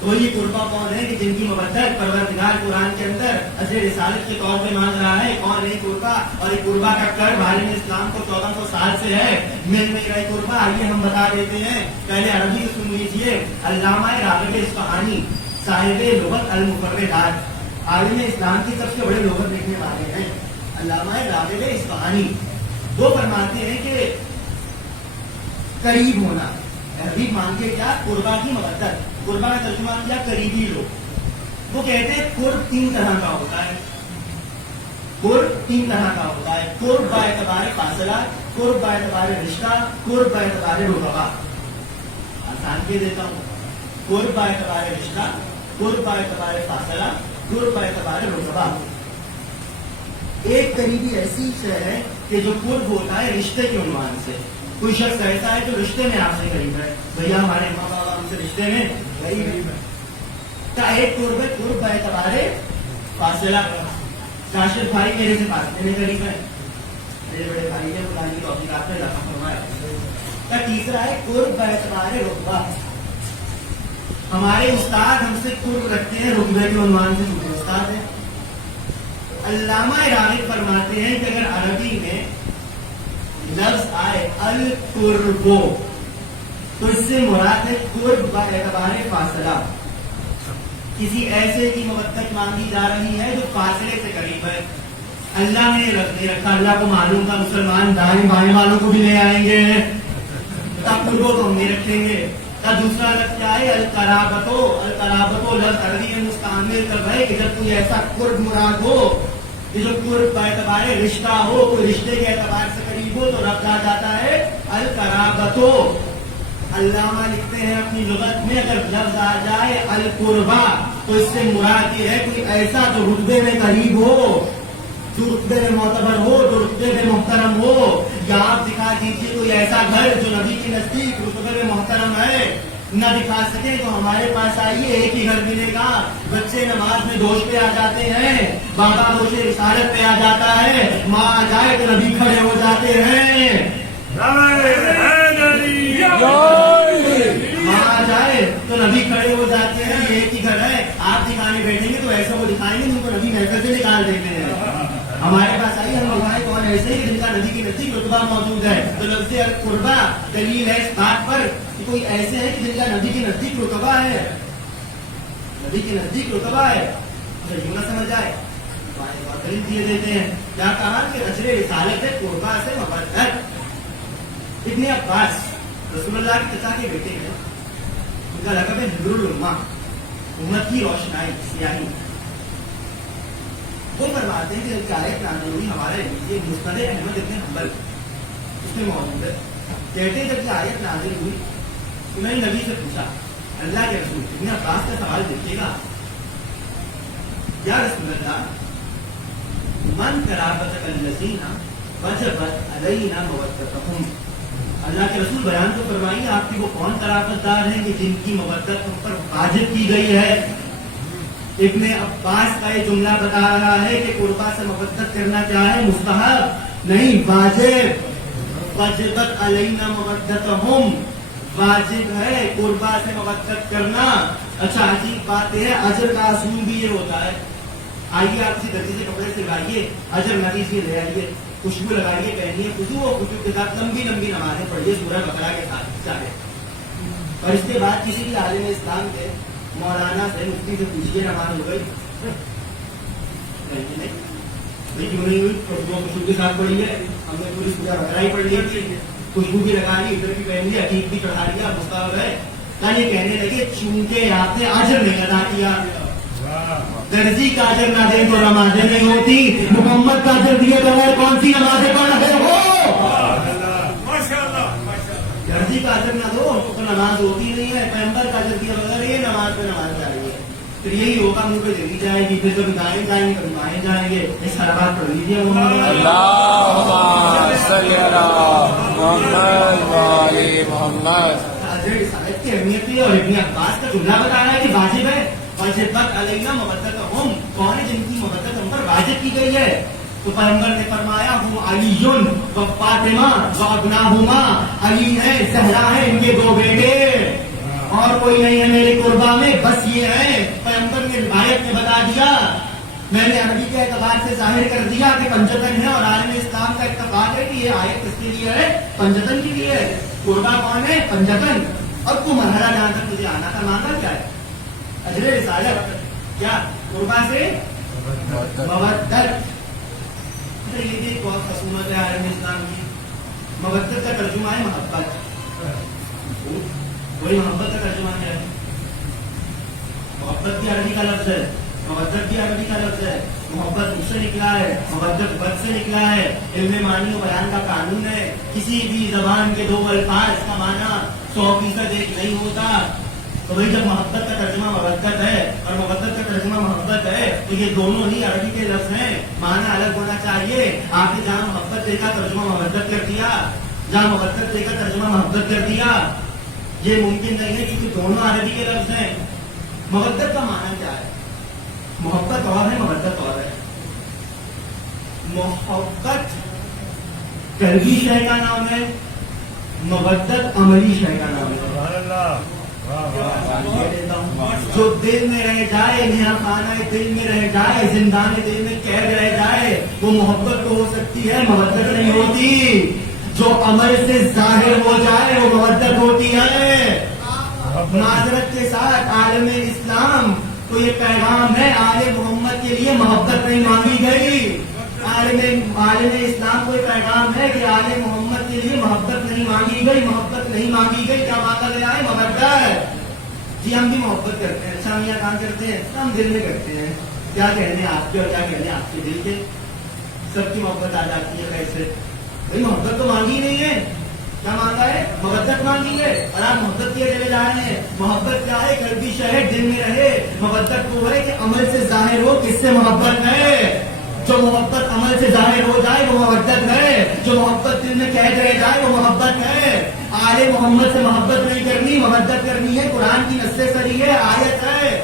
تو یہ قربا کون ہے کہ جن کی مودت پروردگار قرآن کے اندر اجر رسالت کے طور پہ مانگ رہا ہے؟ کون ہے قربا؟ اور یہ قربا کا قرب عالم اسلام کو 1400 سال سے ہے. مل رہا قربا. آئیے ہم بتا دیتے ہیں. پہلے عربی سن لیجیے. علامہ راغب اصفہانی صاحب لغت المفردات، عالم اسلام کی سب سے بڑے لغت لکھنے والے ہیں علامہ راغب اصفہانی. وہ فرماتے ہیں کہ قریب ہونا، حبیب مانگے کیا؟ قربا کی مودت. قربا کا ترجمہ کیا؟ قریبی لوگ. وہ کہتے ہیں قرب 3 طرح کا ہوتا ہے. قرب 3 طرح کا ہوتا ہے. قرب با اعتبار فاصلہ، قرب با اعتبار رشتہ، قرب با اعتبار رقبہ. آسان کے دیتا ہوں. قرب با اعتبار رشتہ، قرب اعتبار فاصلہ، قرب اعتبار رتبہ. ایک قریبی ایسی شے ہے کہ جو قرب ہوتا ہے رشتے کے عنوان سے. کوئی شخص ایسا ہے جو رشتے میں آپ سے قریب ہے، بھیا ہمارے ماں بابا ہم سے رشتے میں قریب ہے. کا ایک قرب ہے قرب اعتبار فاصلہ. راشد بھائی میرے سے فاصلے میں قریب ہے، میرے بڑے بھائی نے بلانے کی توفیق نے رقم فرمایا. کا تیسرا ہے قرب اعتبار رتبہ. ہمارے استاد ہم سے قرب رکھتے ہیں رتبے کے عنوان سے، چھوٹے استاد ہیں. علامہ راغب فرماتے ہیں کہ اگر عربی میں لفظ آئے القربو تو اس سے مراد ہے قرب باعتبار فاصلہ. کسی ایسے کی مودت مانگی جا رہی ہے جو فاصلے سے قریب ہے. اللہ نے رکھ دے رکھا، اللہ کو معلوم تھا مسلمان دائیں بائیں والوں کو بھی لے آئیں گے، تب قربو تو ہم نہیں رکھیں گے. دوسرا لفظ کیا ہے القرابتو. القرابتو لفظ عربی میں مستعمل کر رہے کہ جب کوئی ایسا قرب مراد ہو کہ جو قرب کا اعتبار رشتہ ہو، کوئی رشتے کے اعتبار سے قریب ہو تو رکھا جاتا ہے القرابتو. علامہ لکھتے ہیں اپنی لغت میں اگر لفظ آ جائے القربا تو اس سے مراد یہ ہے کوئی ایسا جو رتبے میں قریب ہو، جو رتبے میں معتبر ہو، جو رتبے میں محترم ہو. یا آپ دکھا دیجیے کوئی ایسا گھر جو نبی کے نزدیک رتبے میں محترم ہے، نہ دکھا سکے تو ہمارے پاس آئیے، ایک ہی گھر ملے گا. بچے نماز میں دوش پہ آ جاتے ہیں، بابا دوش رسالت پہ آ جاتا ہے، ماں آ جائے تو نبی کھڑے ہو جاتے ہیں. ماں آ جائے تو نبی کھڑے ہو جاتے ہیں. یہ ایک ہی گھر ہے. آپ دکھانے بیٹھیں گے تو ایسا وہ دکھائیں گے جن کو نبی محفل سے نکال دیتے ہیں. ہمارے پاس آئیے، ہم دکھائیں کون ایسے ہی جن کا نبی کے نزدیک رتبہ موجود ہے. تو لفظ القربہ دلیل ہے اس بات پر کہ کوئی ایسے ہے کہ جن کا نبی کے نزدیک رتبہ ہے، نبی کے نزدیک رتبہ ہے. اگر یوں نہ سمجھ آئے دلیل دیے دیتے ہیں. کیا کہا کہ اجر رسالت ہے قربہ سے مبدل. ابن عباس رسول اللہ کے چچا کے بیٹے ہیں، ان کا لقب ہے حبر الامہ، امت کی روشنائی، سیاہی. وہ فرماتے ہیں کہ ایک آیت نازل ہوئی ہمارے لیے، مسند احمد ابن حنبل اس میں موجود ہے. کہتے ہیں جب یہ آیت نازل ہوئی تو میں نے نبی سے پوچھا، اللہ کے رسول ابن عباس کا سوال دیکھیے گا، یا رسول اللہ من قرابت الذین وجبت علینا مودتہم. اللہ کے رسول بیان تو فرمائیے آپ کی وہ کون قرابت دار ہیں کہ جن کی مودت ہم پر واجب کی گئی ہے. ابن عباس کا یہ جملہ بتا رہا ہے کہ قربا سے مودت کرنا کیا ہے؟ مستحب نہیں، واجب. وجبت علینا مودتہم، واجب ہے قربا سے مودت کرنا. اچھا عجیب بات ہے، اجر کا اصول بھی یہ ہوتا ہے. آئیے آپ کسی درجے سے کپڑے سلوائیے، اجر نتیجے لے آئیے، خوشبو لگائیے، پہنیے، خشوع و خشوع کے ساتھ لمبی لمبی نمازیں پڑھیے سورہ بقرہ کے ساتھ چاہے. اور اس کے بعد کسی بھی عالم اسلام کے مولانا سے مفتی سے پوچھیے نماز ہو گئی نہیں؟ کیوں نہیں ہوئی؟ خوشبو کے ساتھ پڑھی ہے، ہم نے پوری سورہ بقرہ ہی پڑھ لی، خوشبو بھی لگا لی، ادھر بھی پہن لی، عقیق بھی چڑھا لیا، مستحب ہے. یہ کہنے لگے چونکہ آپ نے اجر نہیں ادا کیا. درزی کا اجر نہ دیں تو نمازیں نہیں ہوتی. محمد کا اجر دیے بغیر کون سی نمازیں پڑھ رہے ہو؟ درزی کا اجر نہ دو تو نماز ہوتی نہیں ہے. پیغمبر کا اجر دیے بغیر یہ نماز پہ نماز چاہیے. پھر یہی ہوگا منہ پہ دینی جائے گی، پھر کبھی دائیں جائیں گے کبھی بائیں جائیں گے. اس ہر بات پڑھ لیجیے. اللہم صلی علی محمد وعلی محمد. اجر رسالت کی اہمیت بھی، اور ابن عباس کا جملہ بتا رہا ہے کہ واجب ہے. وجبت علینا مودتہم، کون ہے جن کی مودت ہم پر واجب کی گئی ہے؟ تو پیغمبر نے فرمایا ہم علی و فاطمہ و ابناہما، علی ہے، زہرا ہے، ان کے دو بیٹے، اور کوئی نہیں ہے میرے قربا میں، بس یہ ہے. پیغمبر نے روایت میں بتا دیا. میں نے عربی کے اعتبار سے ظاہر کر دیا کہ پنجتن ہے، اور عالم اسلام کا اتفاق ہے کہ یہ آیت کس کے لیے ہے؟ پنجتن کے لیے ہے. قربا کون ہے؟ پنجتن. اب وہ مرحلہ جہاں تک مجھے آنا تھا، مانگا کیا ہے؟ اجر رسالت. کیا؟ قربا سے مودت. یہ بھی ایک بہت خصومت ہے عالم اسلام کی. مودت کا ترجمہ ہے محبت. وہی محبت کا ترجمہ کیا ہے؟ محبت بھی عربی کا لفظ ہے، مودت بھی عربی کا لفظ ہے. محبت اس سے نکلا ہے، مودت بد سے نکلا ہے. علم معنی و بیان کا قانون ہے. کسی بھی زبان کے دو الفاظ کا معنی 100% ایک نہیں ہوتا. تو بھائی جب محبت کا ترجمہ مودت ہے اور مودت کا ترجمہ محبت ہے تو یہ دونوں ہی عربی کے لفظ ہیں، معنی الگ ہونا چاہیے. آپ نے جہاں محبت لے کا ترجمہ مودت کر دیا، جہاں مودت لے کا ترجمہ محبت کر دیا، یہ ممکن نہیں ہے کیونکہ دونوں عربی کے لفظ ہیں. مودت کا معنی کیا ہے؟ محبت اور ہے، مودت اور ہے. محبت قلبی شے کا نام ہے، مودت عملی شے کا نام ہے. سبحان اللہ. واہ واہ. جو دل میں رہ جائے، میاں خانہ دل میں رہ جائے، زندان دل میں قید رہ جائے، وہ محبت تو ہو سکتی ہے، مودت نہیں ہوتی. جو عمل سے ظاہر ہو جائے وہ مودت ہوتی ہے. معذرت کے ساتھ عالم اسلام کو یہ پیغام ہے، آل محمد کے لیے محبت نہیں مانگی گئی. عالم اسلام کو یہ پیغام ہے کہ آل محمد کے لیے محبت نہیں مانگی گئی، محبت نہیں مانگی گئی. کیا مانگا گیا ہے؟ محبت. جی ہم بھی محبت کرتے ہیں، اچھا ہم یہاں کام کرتے ہیں، ہم دل میں کرتے ہیں. کیا کہنے آپ کے اور کیا کہنے آپ کے دل کے، سب کی محبت آ جاتی ہے. کیسے بھائی؟ محبت تو مانگی نہیں ہے. کیا مانگا ہے؟ مودت مانگی ہے، اور آپ محبت کیے چلے جا رہے ہیں. محبت کیا ہے؟ قلبی شے دل میں رہے. محبت وہ ہے کہ عمل سے ظاہر ہو. کس سے محبت ہے؟ جو محبت عمل سے ظاہر ہو جائے وہ محبت ہے. جو محبت دل میں قید رہ جائے وہ محبت ہے. آل محمد سے محبت نہیں کرنی، محبت کرنی ہے. قرآن کی نص سری ہے، آیت ہے.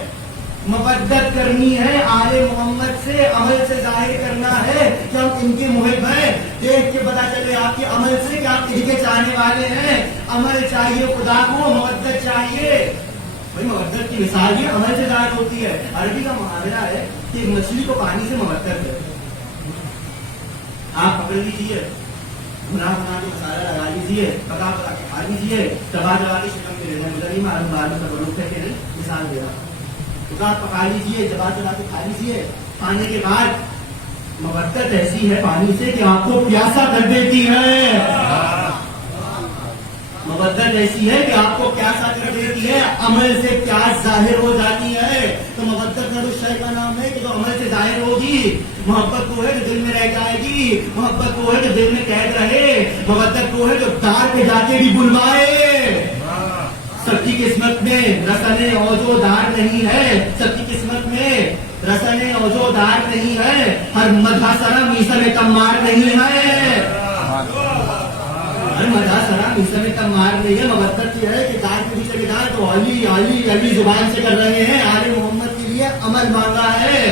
محبت کرنی ہے آل محمد سے، عمل سے ظاہر کرنا ہے کہ ہم ان کے محب ہیں. دیکھ کے پتا چلے آپ کے عمل سے کہ آپ ان کے چاہنے والے ہیں. عمل چاہیے خدا کو، محبت چاہیے. بھائی محبت کی مثال بھی عمل سے ظاہر ہوتی ہے. عربی کا محاورہ ہے کہ مچھلی کو پانی سے محبت ہے. آپ پکڑ لیجیے، بنا بنا کے مسالہ لگا لیجیے، پکا پکا کے کھا لیجیے، چبا چبا کے شکم کے لینا. مجھے نہیں معلوم بار میں مثال دے رہا. آپ پکا لیجیے، چبا چبا کے کھا لیجیے. کھانے کے بعد محبت ایسی ہے پانی سے کہ آپ کو پیاسا کر دیتی ہے. محبت ایسی ہے کہ آپ کو پیاسا کر دیتی ہے. عمل سے پیاس ظاہر ہو جاتی ہے. تو محبت میں اس شے کا نام ہے کہ جو عمل سے ظاہر ہوگی. محبت وہ ہے جو دل میں رہ جائے گی. محبت وہ ہے جو دل میں قید رہے. محبت وہ ہے جو دار پہ جا کے بھی بلوائے. سب کی قسمت میں رسنے اوجو دار نہیں ہے. سب کی قسمت میں رسنے اوجو دار نہیں ہے. ہر مدح سرا میسر تمار نہیں ہے. ہر مدح سرا میسر تمار نہیں ہے. محبت یہ ہے کہ دار کے پیچھے دار تو علی علی علی زبان سے کر رہے ہیں. آل محمد کے لیے عمل مانگا ہے.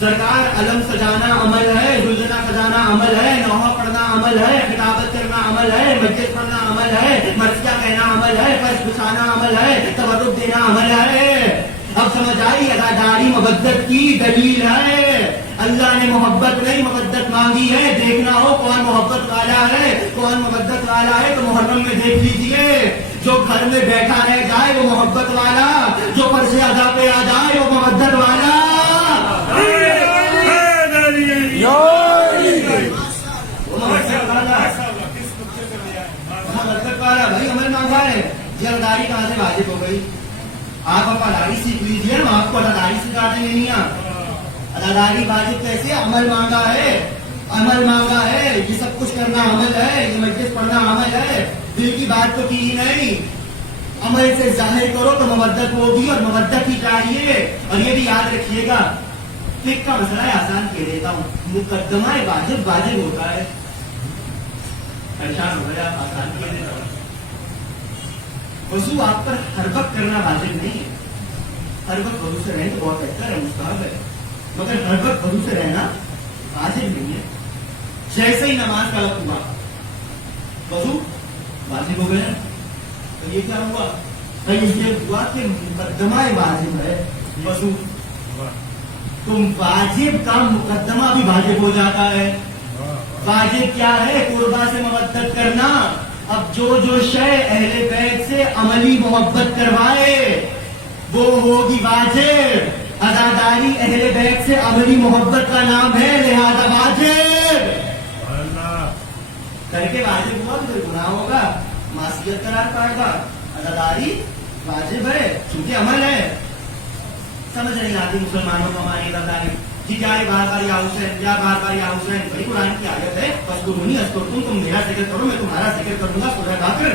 سرکار علم سجانا عمل ہے، زلزلہ سجانا عمل ہے، نوحہ پڑھنا عمل ہے، خطابت کرنا عمل ہے، مجلس پڑھنا عمل ہے، مرثیہ کہنا عمل ہے، فرش بچھانا عمل ہے، تبرک دینا عمل ہے. اب سمجھ آئی اداداری محبت کی دلیل ہے. اللہ نے محبت نہیں محبت مانگی ہے. دیکھنا ہو کون محبت والا ہے، کون محبت والا ہے تو محرم میں دیکھ لیجیے. جو گھر میں بیٹھا رہ جائے وہ محبت والا، جو فرض ادا پہ آ جائے وہ محبت والا. بھائی عمل مانگا ہے. یہ اداداری کہاں سے واجب ہو گئی؟ آپ اداداری سیکھ لیجیے، ہم آپ کو اداداری سکھا دیں گے. نہیں اداداری واجب کیسے؟ عمل مانگا ہے، عمل مانگا ہے. یہ سب کچھ کرنا عمل ہے، یہ مجلس پڑھنا عمل ہے. دل کی بات تو کی نہیں، عمل سے ظاہر کرو تو محبت ہوگی اور محبت ہی چاہیے. اور یہ بھی یاد رکھیے گا، فقہ کا مسئلہ ہے، آسان کہہ دیتا ہوں. مقدمہ واجب واجب ہوتا ہے. پریشان ہو گیا، آسان کہہ دیتا ہوں. وضو آپ پر ہر وقت کرنا واجب نہیں ہے. ہر وقت وضو سے رہے تو بہت بہتر ہے، مستحب ہے. مگر ہر وقت وضو سے رہنا واجب نہیں ہے. جیسے ہی نماز کا وقت ہوا وضو واجب ہو گیا. تو یہ کیا ہوا؟ یہ ہوا کہ مقدمہ واجب ہے وضو. تم واجب کا مقدمہ بھی واجب ہو جاتا ہے. واجب کیا ہے؟ قربا سے محبت کرنا. اب جو شے اہل بیت سے عملی محبت کروائے وہ ہوگی واجب. اداداری اہل بیت سے عملی محبت کا نام ہے، لہذا واجب. کر کے واجب ہوا تو گناہ ہوگا، معصیت قرار پائے گا. اداداری واجب ہے چونکہ عمل ہے. سمجھ نہیں آتی مسلمانوں کو ہماری اداداری کہ کیا ہے بار بار یا حسین، کیا بار بار یا حسین. بھائی قرآن کی آیت ہے، فذکرونی اذکرکم، تم میرا ذکر کرو میں تمہارا ذکر کروں گا. سورہ غافر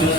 20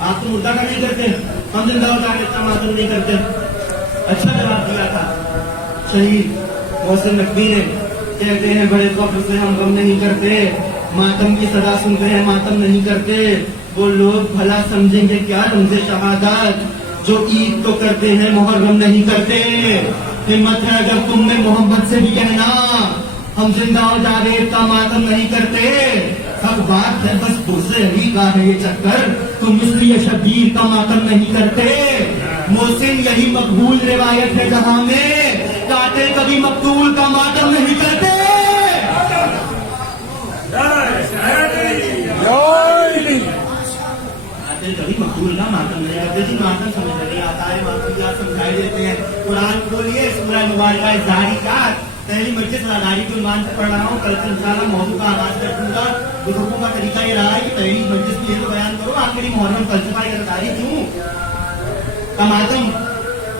آپ تو مردہ کا نہیں کرتے, ہم زندہ و جاوید کا ماتم نہیں کرتے. اچھا جواب دیا تھا شہید محسن نقوی نے, کہتے ہیں بڑے فخر سے ہم غم نہیں کرتے, ماتم کی صدا سنتے ہیں ماتم نہیں کرتے. وہ لوگ بھلا سمجھیں گے کیا رمز شہادت, جو عید تو کرتے ہیں محرم نہیں کرتے. ہمت ہے اگر تم میں محمد سے بھی کہنا ہم زندہ و جاوید کا ماتم نہیں کرتے. سب بات ہے بس پرسے علی کا ہے یہ چکر, تم اس لیے شبیر کا ماتم نہیں کرتے. محسن یہی مقبول روایت ہے جہاں میں قاتل کبھی مقتول کا ماتم نہیں کرتے. قاتل کبھی مقبول کا ماتم نہیں کرتے. جی ماتم سمجھ نہیں آتا ہے, ماتم کیا سمجھائی دیتے ہیں. قرآن بولیے سورہ مبارکہ ظاہریات, پہلی مجلس اداری کے عنوان سے پڑھ رہا ہوں, کل سے انشاءاللہ موضوع کا آغاز کر دوں گا. بزرگوں کا طریقہ یہ رہا ہے کہ پہلی مجلس میں یہ تو بیان کرو آخری محرم فلسفہ یا اداری کیوں کا ماتم.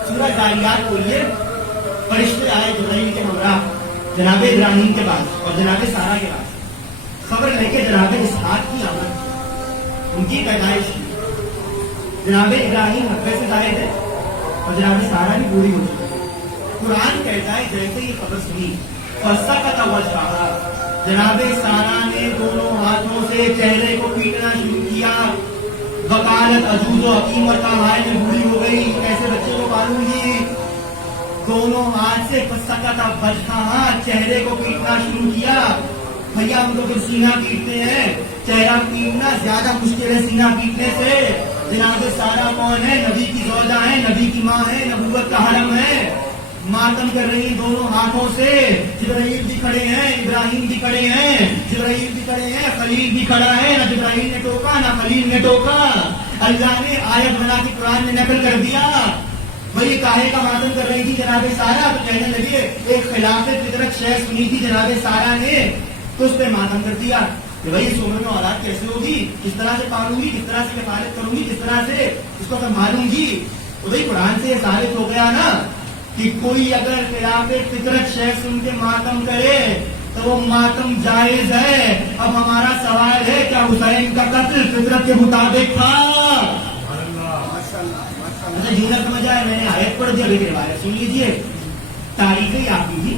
سورہ ظاہریات بولیے, فرشتے آئے جبرائیل کے ہمراہ جناب ابراہیم کے پاس اور جناب سارہ کے پاس, خبر لے کے جناب اسحاق کی آمد, ان کی پیدائش. جناب ابراہیم حقے سے ظاہر تھے اور جناب سارہ بھی پوری ہو چکی. قرآن کہتا ہے جیسے یہ خبر سنی فسقط وجہہا, جناب سارہ نے دونوں ہاتھوں سے چہرے کو پیٹنا شروع کیا. وکالت عجوز و حکیمت ہائے میں بوڑھی ہو گئی, ایسے بچے کو پالوں گی. دونوں ہاتھ سے فسقط وجہہا, چہرے کو پیٹنا شروع کیا. بھیا ہم تو پھر سینہ پیٹتے ہیں, چہرہ پیٹنا زیادہ مشکل ہے سینہ پیٹنے سے. جناب سارہ کون ہے؟ نبی کی زوجہ ہے, نبی کی ماں ہے, نبوت کا حرم ہے. ماتم کر رہی دونوں ہاتھوں سے. جبرائیل بھی کھڑے ہیں, ابراہیم بھی کھڑے ہیں, جبرائیل بھی کھڑے ہیں, خلیل بھی کھڑا ہے. نہ جبرائیل نے ٹوکا نہ خلیل نے ٹوکا. اللہ نے آیت بنا کے قرآن میں نقل کر دیا. وہی کاہے کا ماتم کر رہی تھی جناب سارہ, تو کہنے لگے ایک خلاف فطرت شے سنی تھی جناب سارہ نے, تو اس پہ ماتم کر دیا کہ بھائی اس عمر میں اولاد کیسے ہوگی, کس طرح سے پالوں گی, کس طرح سے کفالت کروں گی, کس طرح سے اس کو سنبھالوں گی. تو بھائی قرآن سے یہ ثابت ہو گیا نا کہ کوئی اگر خلاف فطرت شے سن کے ماتم کرے تو وہ ماتم جائز ہے. اب ہمارا سوال ہے کیا حسین کا قتل فطرت کے مطابق تھا؟ اچھا جی نہ سمجھ آئے, میں نے آیت پڑھ دیا, ابھی روایت سن لیجیے. تاریخیں آپ کی تھی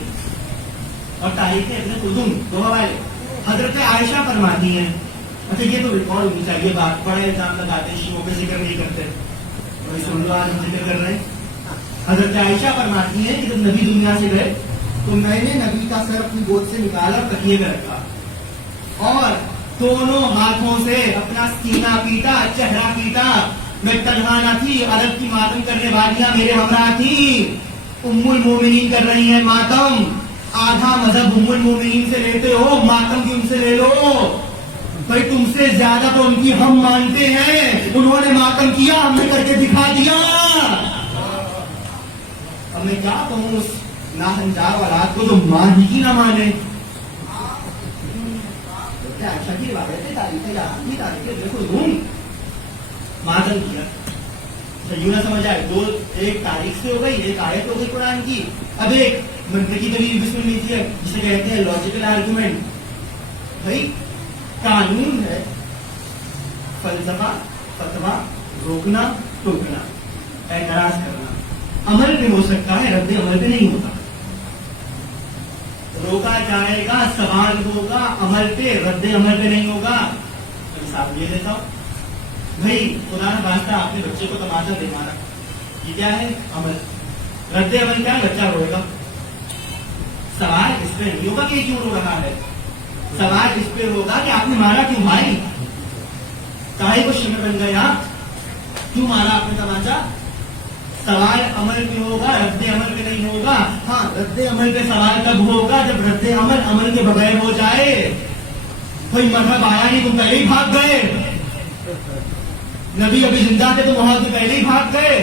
اور تاریخیں ابن خلدون دو حوالے. حضرت عائشہ فرماتی ہیں, اچھا یہ تو ریکارڈ ہونی چاہیے بات, بڑا الزام لگاتے ہیں شیعوں کا ذکر نہیں کرتے, وہی سن لو آج ہم ذکر کر رہے ہیں. حضرت عائشہ فرماتی ہیں کہ جب نبی دنیا سے گئے تو میں نے نبی کا سر اپنی گود سے نکالا, تکیے میں رکھا اور دونوں ہاتھوں سے اپنا سینہ پیٹا, چہرہ پیٹا. میں تنہا نہ تھی, عرب کی ماتم کرنے والیاں میرے ہمراہ تھی. ام المومنین کر رہی ہیں ماتم. آدھا مذہب ام المومنین سے لیتے ہو, ماتم بھی ان سے لے لو. بھائی تم سے زیادہ تو ان کی ہم مانتے ہیں, انہوں نے ماتم کیا, ہم نے کر کے دکھا دیا. اب میں کیا کہوں اس ناہنجار اولاد کو جو مان ہی نہ مانے. اچھا کی روایت ہے, تاریخ ماتم کیا. یوں نہ سمجھ آئے, دو ایک تاریخ سے ہو گئی, ایک آیت ہو گئی قرآن کی. اب ایک منطقی دلیل بھی سن لیجیے جسے کہتے ہیں لاجیکل آرگومنٹ. بھائی قانون ہے فلسفہ, فتویٰ, روکنا, ٹوکنا, اعتراض کرنا. عمل پہ ہو سکتا ہے, رد عمل پہ نہیں ہوتا. روکا جائے گا, سوال ہوگا عمل پہ, رد عمل پہ نہیں ہوگا. مثال یہ دیتا ہوں, بھائی خدا نہ خواستہ آپ نے بچے کو تماشا دے مارا, یہ کیا ہے عمل. رد عمل کیا ہے, بچہ روئے گا. سوال اس پہ نہیں ہوگا کہ یہ کیوں رو رہا ہے, سوال اس پہ ہوگا کہ آپ نے مارا کیوں بھائی, کاہے کو شمع بن گئے آپ, کیوں مارا آپ نے تماچا. سوال عمل پہ ہوگا, رد عمل پہ نہیں ہوگا. ہاں رد عمل پہ سوال کب ہوگا, جب رد عمل عمل کے بغیر ہو جائے. کوئی مذہب آیا نہیں, تم پہلے ہی بھاگ گئے. نبی ابھی زندہ تھے تو وہاں سے پہلے ہی بھاگ گئے.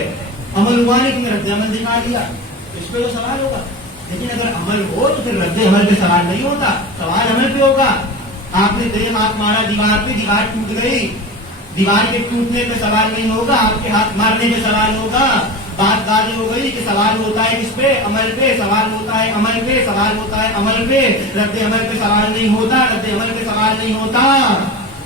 عمل ہوا نہیں, تم نے رد عمل دکھا دیا, اس پہ تو سوال ہوگا. لیکن اگر عمل ہو تو پھر رد عمل پہ سوال نہیں ہوتا, سوال عمل پہ ہوگا. آپ نے دے ہاتھ مارا دیوار پہ, دیوار ٹوٹ گئی, دیوار کے ٹوٹنے پہ سوال نہیں ہوگا, آپ کے ہاتھ مارنے پہ سوال ہوگا. بات واضح ہو گئی کہ سوال ہوتا ہے کس پہ, عمل پہ. سوال ہوتا ہے عمل پہ, سوال ہوتا ہے عمل پہ, رد عمل پہ سوال نہیں ہوتا, رد عمل پہ سوال نہیں ہوتا.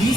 20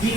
3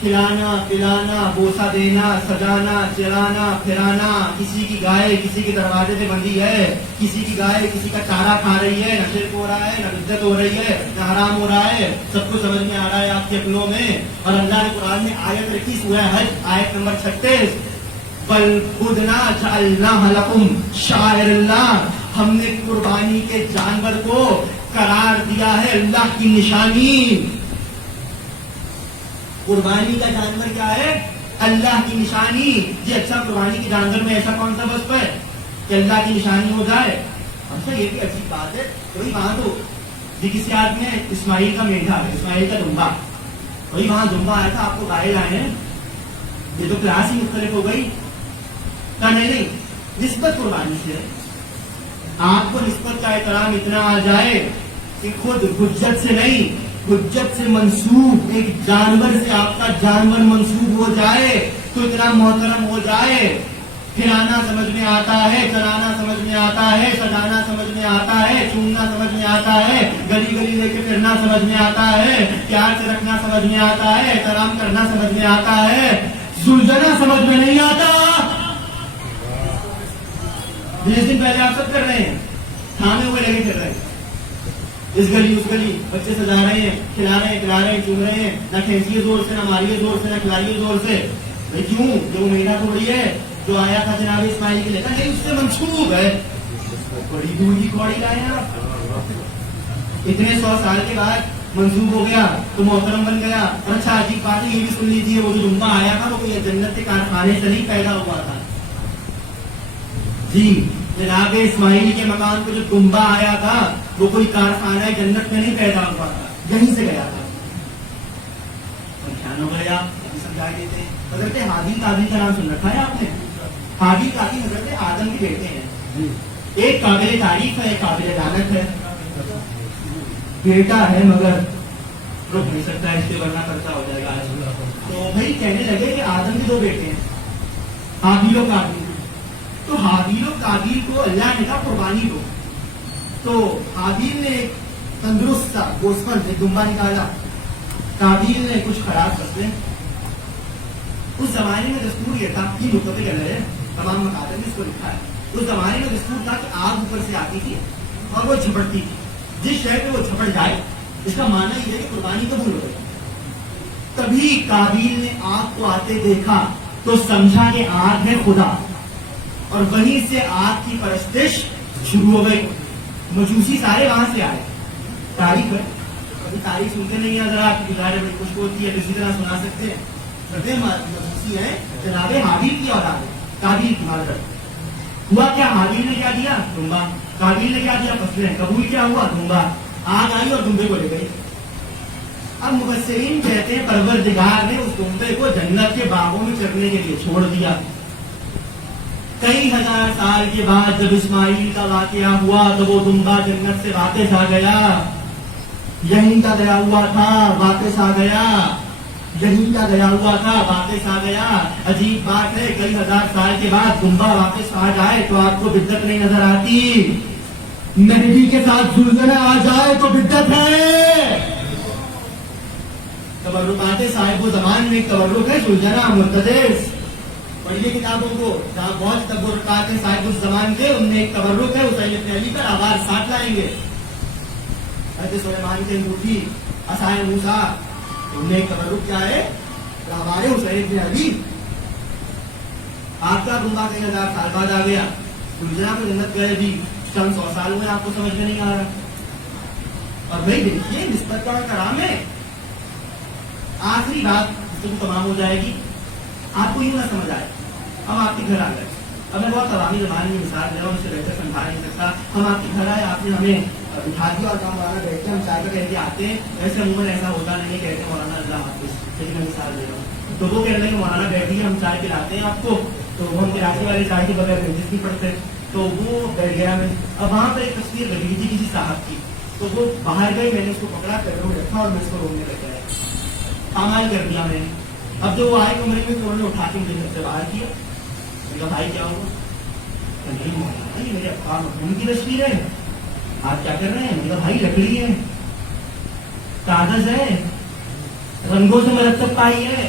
کھلانا پلانا بوسا دینا سجانا چرانا پھرانا. کسی کی گائے کسی کے دروازے پہ بندھی ہے, کسی کی گائے کسی کا چارہ کھا رہی ہے, نہ شرک ہو رہا ہے نہ بدعت ہو رہی ہے نہ حرام ہو رہا ہے, سب کو سمجھ میں آ رہا ہے آپ کے عقلوں میں. اور اللہ نے قرآن میں آیت رکھی سورہ حج آیت نمبر 36, وَالْبُدْنَ جَعَلْنَاهَا لَكُمْ شَعَائِرَ اللَّهِ, ہم نے قربانی کے جانور کو قرار دیا ہے اللہ کی نشانی. قربانی کا جانور کیا ہے؟ اللہ کی نشانی. جی اچھا, قربانی کے جانور میں ایسا کون سا وصف ہے کہ اللہ کی نشانی ہو جائے؟ اچھا یہ بھی عجیب بات ہے. کوئی وہاں تو جی کسی آدمی ہے اسماعیل کا میڈھا ہے, اسماعیل کا دمبا, وہی وہاں دمبا آیا تھا, آپ کو گائے لائے ہیں, یہ تو کلاس ہی مختلف ہو گئی. نہیں, نسبت قربانی سے ہے. آپ کو نسبت کا احترام اتنا آ جائے کہ خود حجت سے نہیں, حجت سے منسوب ایک جانور سے آپ کا جانور منسوب ہو جائے تو اتنا محترم ہو جائے. کھلانا سمجھ میں آتا ہے, چلانا سمجھ میں آتا ہے, سجانا سمجھ میں آتا ہے, چومنا سمجھ میں آتا ہے, گلی گلی لے کے پھرنا سمجھ میں آتا ہے, پیار سے رکھنا سمجھ میں آتا ہے, احترام کرنا سمجھ میں آتا ہے, سلجھنا سمجھ میں نہیں آتا. جس دن پہلے آپ سب کر رہے ہیں, تھامے ہوئے لگے پھر رہے ہیں, اس گلی اس گلی بچے سجا رہے ہیں, کھلا رہے ہیں, پلا رہے ہیں, چوم رہے ہیں, نہ کھینچیے زور سے, نہ ماریے زور سے, نہ کھلائیے زور سے. بھائی کیوں؟ جو مہینہ تھوڑی ہے جو آیا تھا جناب اسماعیل کے لیتا نہیں, اس سے منسوب ہے. بڑی دور کی کوڑی لائے ہیں آپ, اتنے 100 سال کے بعد منسوب ہو گیا تو محترم بن گیا. اور اچھا عجیب بات ہے یہ بھی سن لیجیے, وہ جو دمبا آیا تھا وہ کوئی جنت کے کارخانے سے نہیں پیدا ہوا تھا. جی جناب اسماعیل کے مکان کو جو دمبا آیا تھا وہ کوئی کارخانہ جنت میں نہیں پیدا ہوا تھا, یہیں سے گیا تھا. پریشان ہو گئے آپ, سمجھا دیتے. حضرت حابیل قابیل کا نام سن رکھا ہے آپ نے؟ حابیل قابیل حضرت آدم کے بیٹے ہیں. ایک قابل تعریف ہے, ایک قابل لعنت ہے. بیٹا ہے مگر رک نہیں سکتا اس کے, ورنہ خرچہ ہو جائے گا آج. تو بھائی کہنے لگے کہ آدم کے 2 بیٹے ہیں, حابیل و قابیل. تو حابیل و قابیل کو اللہ نے کہا قربانی دو. تو حابیل نے ایک تندرست سا گوسفند ایک دمبا نکالا, قابیل نے کچھ خراب فصلیں. اس زمانے میں دستور یہ تھا, یہ متفق ہے تمام مقادر میں اس کو لکھا ہے, اس زمانے میں دستور تھا کہ آگ اوپر سے آتی تھی اور وہ جھپٹتی تھی. جس شہر پہ وہ جھپٹ جائے اس کا معنی یہ ہے کہ قربانی قبول ہو گئی. تبھی قابیل نے آگ کو آتے دیکھا تو سمجھا کہ آگ ہے خدا, اور وہیں سے آگ کی پرستش شروع ہو گئی. مجوسی سارے وہاں سے آئے. تاریخ ہے, کبھی تاریخ سنتے نہیں ہیں, ذرا آپ کی گزارے بڑی خوش ہوتی ہے, اسی طرح سنا سکتے ہیں. مجوسی ہے جناب حابیل کی اولاد ہے, قابیل کی معذرت. ہوا کیا, حابیل نے کیا دیا؟ دمبا. قابیل نے کیا دیا؟ فصلیں. قبول کیا ہوا؟ دمبا. آگ آئی اور دمبے کو لے گئی. اب مفسرین کہتے ہیں پروردگار نے اس دمبے کو جنت کے باغوں میں چرنے کے لیے چھوڑ دیا. کئی ہزار سال کے بعد جب اسماعیل کا واقعہ ہوا تو وہ دمبا جنت سے واپس آ گیا. یہیں کا گیا ہوا تھا, واپس آ گیا. یہیں کا گیا ہوا تھا, واپس آ گیا. عجیب بات ہے, کئی ہزار سال کے بعد دمبا واپس آ جائے تو آپ کو بدعت نہیں نظر آتی. مہدی کے ساتھ زلزلہ آ جائے تو بدعت ہے. تبرکات صاحب و زمان میں ایک تبرک ہے زلزلہ مرتدس. پڑھیے کتابوں کو, جہاں بہت تبرکات صاحب الزمان کے, ان میں ایک تبرک ہے حسین ابن علی پر آواز ساتھ لائیں گے. حضرت سلیمان کی انگوٹھی, عصائے موسیٰ, ان میں ایک تبرک کیا ہے؟ ہمارے حسین ابن علی. آپ کا دمبا کئی ہزار سال بعد آ گیا, زلزلہ کو جنت گئے بھی چند 100 سال ہوئے, آپ کو سمجھ میں نہیں آ رہا. اور بھائی دیکھیے نسبت کا کرام ہے. آخری بات تو تمام ہو جائے گی, آپ کو یوں نہ سمجھ آئے. ہم آپ کے گھر آ گئے, اب میں بہت عوامی زبان میں مثال دے رہا ہوں, اسے بہتر سمجھا نہیں سکتا. ہم آپ کے گھر آئے, آپ نے ہمیں اٹھا دیا اور کام مولانا بیٹھتے, ہم چائے کا کہہ کے آتے ہیں. ویسے عموماً ایسا ہوتا نہیں ہے, کہتے ہیں مولانا اللہ حافظ, لیکن میں مثال دے رہا ہوں. تو وہ کہہ رہے ہیں کہ مولانا بیٹھ گئے, ہم چائے پلاتے ہیں آپ کو. تو ہم کراچی والے چائے کے بغیر نوٹس نہیں پڑتے. تو وہ بیٹھ گیا. میں اب وہاں پہ ایک تصویر لگی تھی کسی صاحب کی, تو وہ باہر گئی, میں نے اس کو پکڑا کر رکھا اور میں اس کو روکنے لگ گیا. پامال کر دیا میں نے. اب جو وہ آئے کمرے میں تو انہوں نے اٹھا کے مجھے گھر سے باہر کیا. میں کہا بھائی کیا ہوگا؟ نہیں مولانا یہ میرے افغان حکومت کی تصویر ہے, آپ کیا کر رہے ہیں؟ میں کہا بھائی لکڑی ہے, کاغذ ہے, رنگوں سے مرتب پائی ہے,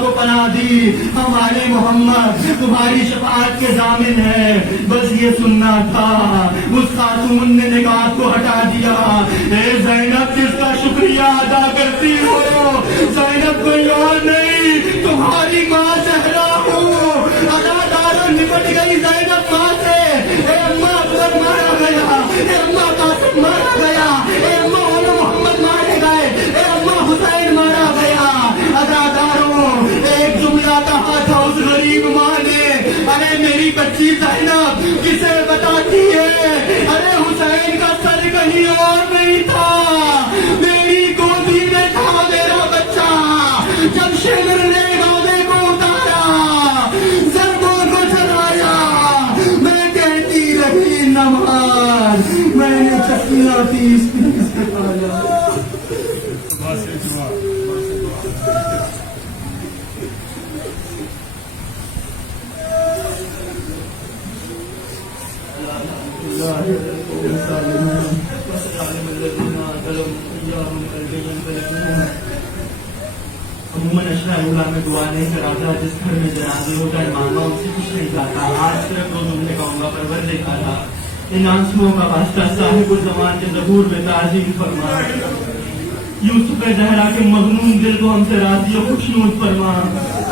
کو پناہ دی. ہمارے محمد تمہاری شفاعت کے ضامن ہے. بس یہ سننا تھا. اس خاتون نے نقاب کو ہٹا دیا. اے زینب جس کا شکریہ ادا کرتی ہو, زینب کوئی اور نہیں تمہاری ماں زہرا ہوں. اداداروں نپٹ گئی زینب ماں سے. اے اماں اکبر مارا گیا, اے اماں قاسم مارا گیا, اے اماں مولا محمد مارے گئے, اے اماں حسین مارا گیا. اداداروں ایک جملہ کہا تھا اس غریب ماں نے, ارے میری بچی زینب کسے بتاتی ہے, ارے حسین کا سر کہیں اور نہیں تھا, میری گودی میں تھا میرا بچہ. جب شمر نے گودے کو اتارا, ضربوں کو چلایا, میں کہتی رہی نماز, میں نے چکیاں 30 کے پایا. بس دعا عموماً اشرار اللہ میں دعا نہیں کراتا, جس گھر میں جنازے ہو جائے مانگا ان سے کچھ نہیں جاتا. آج صرف 2 جملے کہوں گا, پرور دیکھا تھا ان آنسوؤں کا واسطہ صاحب الزمان کے ظہور میں تعظیم فرما. یوسف زہرا کے مغنون دل کو ہم سے راضی و خوشنود فرما.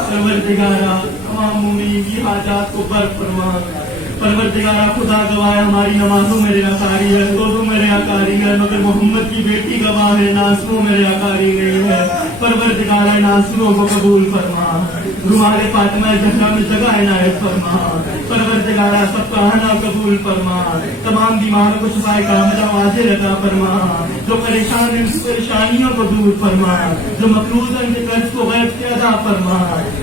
پروردگارا تمام مومنین کی حاجات کو بر فرما. پروردگارا خدا گواہ ہماری نمازوں میں ریاکاری ہے, روزوں میں ریاکاری ہے, مگر محمد کی بیٹی گواہ ہے ناصروں میں ریاکاری نہیں ہے. پروردگارا ناصروں کو قبول فرما. رومال فاطمہ زہرا میں جگہ عنایت فرما. پروردگارا سب کا آنا قبول فرما. تمام بیماروں کو شفائے کاملہ واضح عطا فرما. جو پریشان ہیں ان کی پریشانیوں کو دور فرما. جو مقروض ہیں ان کے قرض کو غیب سے ادا فرما.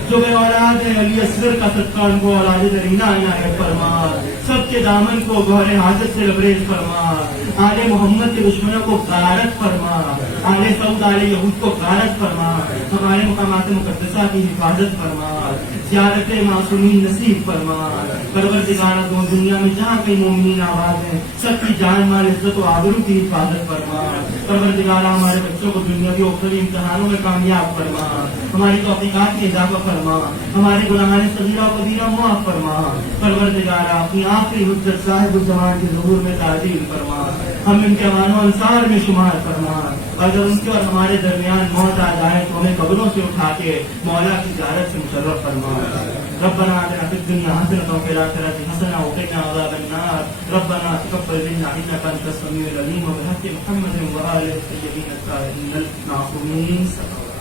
جو بے اولاد ہیں علی اصغر کا صدقہ ان کو اولاد درینہ عنایت فرما. سب کے دامن کو گوہر حاجت سے لبریز فرما. آل محمد کے دشمنوں کو غارت فرما. آل سعود آل یہود کو غارت فرما. ہمارے مقامات مقدسہ کی حفاظت فرما. زیارت معصومین نصیب فرما. پروردگار دو دنیا میں جہاں کئی مومنین آباد ہیں سب کی جان مال عزت و آبرو کی حفاظت فرما. پروردگار ہمارے بچوں کو دنیا کے مختلف امتحانوں میں کامیاب فرما. ہماری توفیقات میں اضافہ فرما. ہمارے گناہان صغیرہ و کبیرہ معاف فرما. پروردگار اپنی آخری حجت صاحب الزمان کے ظہور میں تعظیم فرما. ہم ان کے امان و انصار میں شمار فرما. اگر ان کے اور ہمارے درمیان موت آ جائے تو ہمیں قبروں سے اٹھا کے مولا کی زیارت سے مشرف فرما. ربنا آتنا فی الدنیا حسنۃ وفی الآخرۃ حسنۃ وقنا عذاب النار. ربنا تقبل منا انک انت السمیع العلیم وبحق محمد وآلہ الطیبین الطاہرین المعصومین.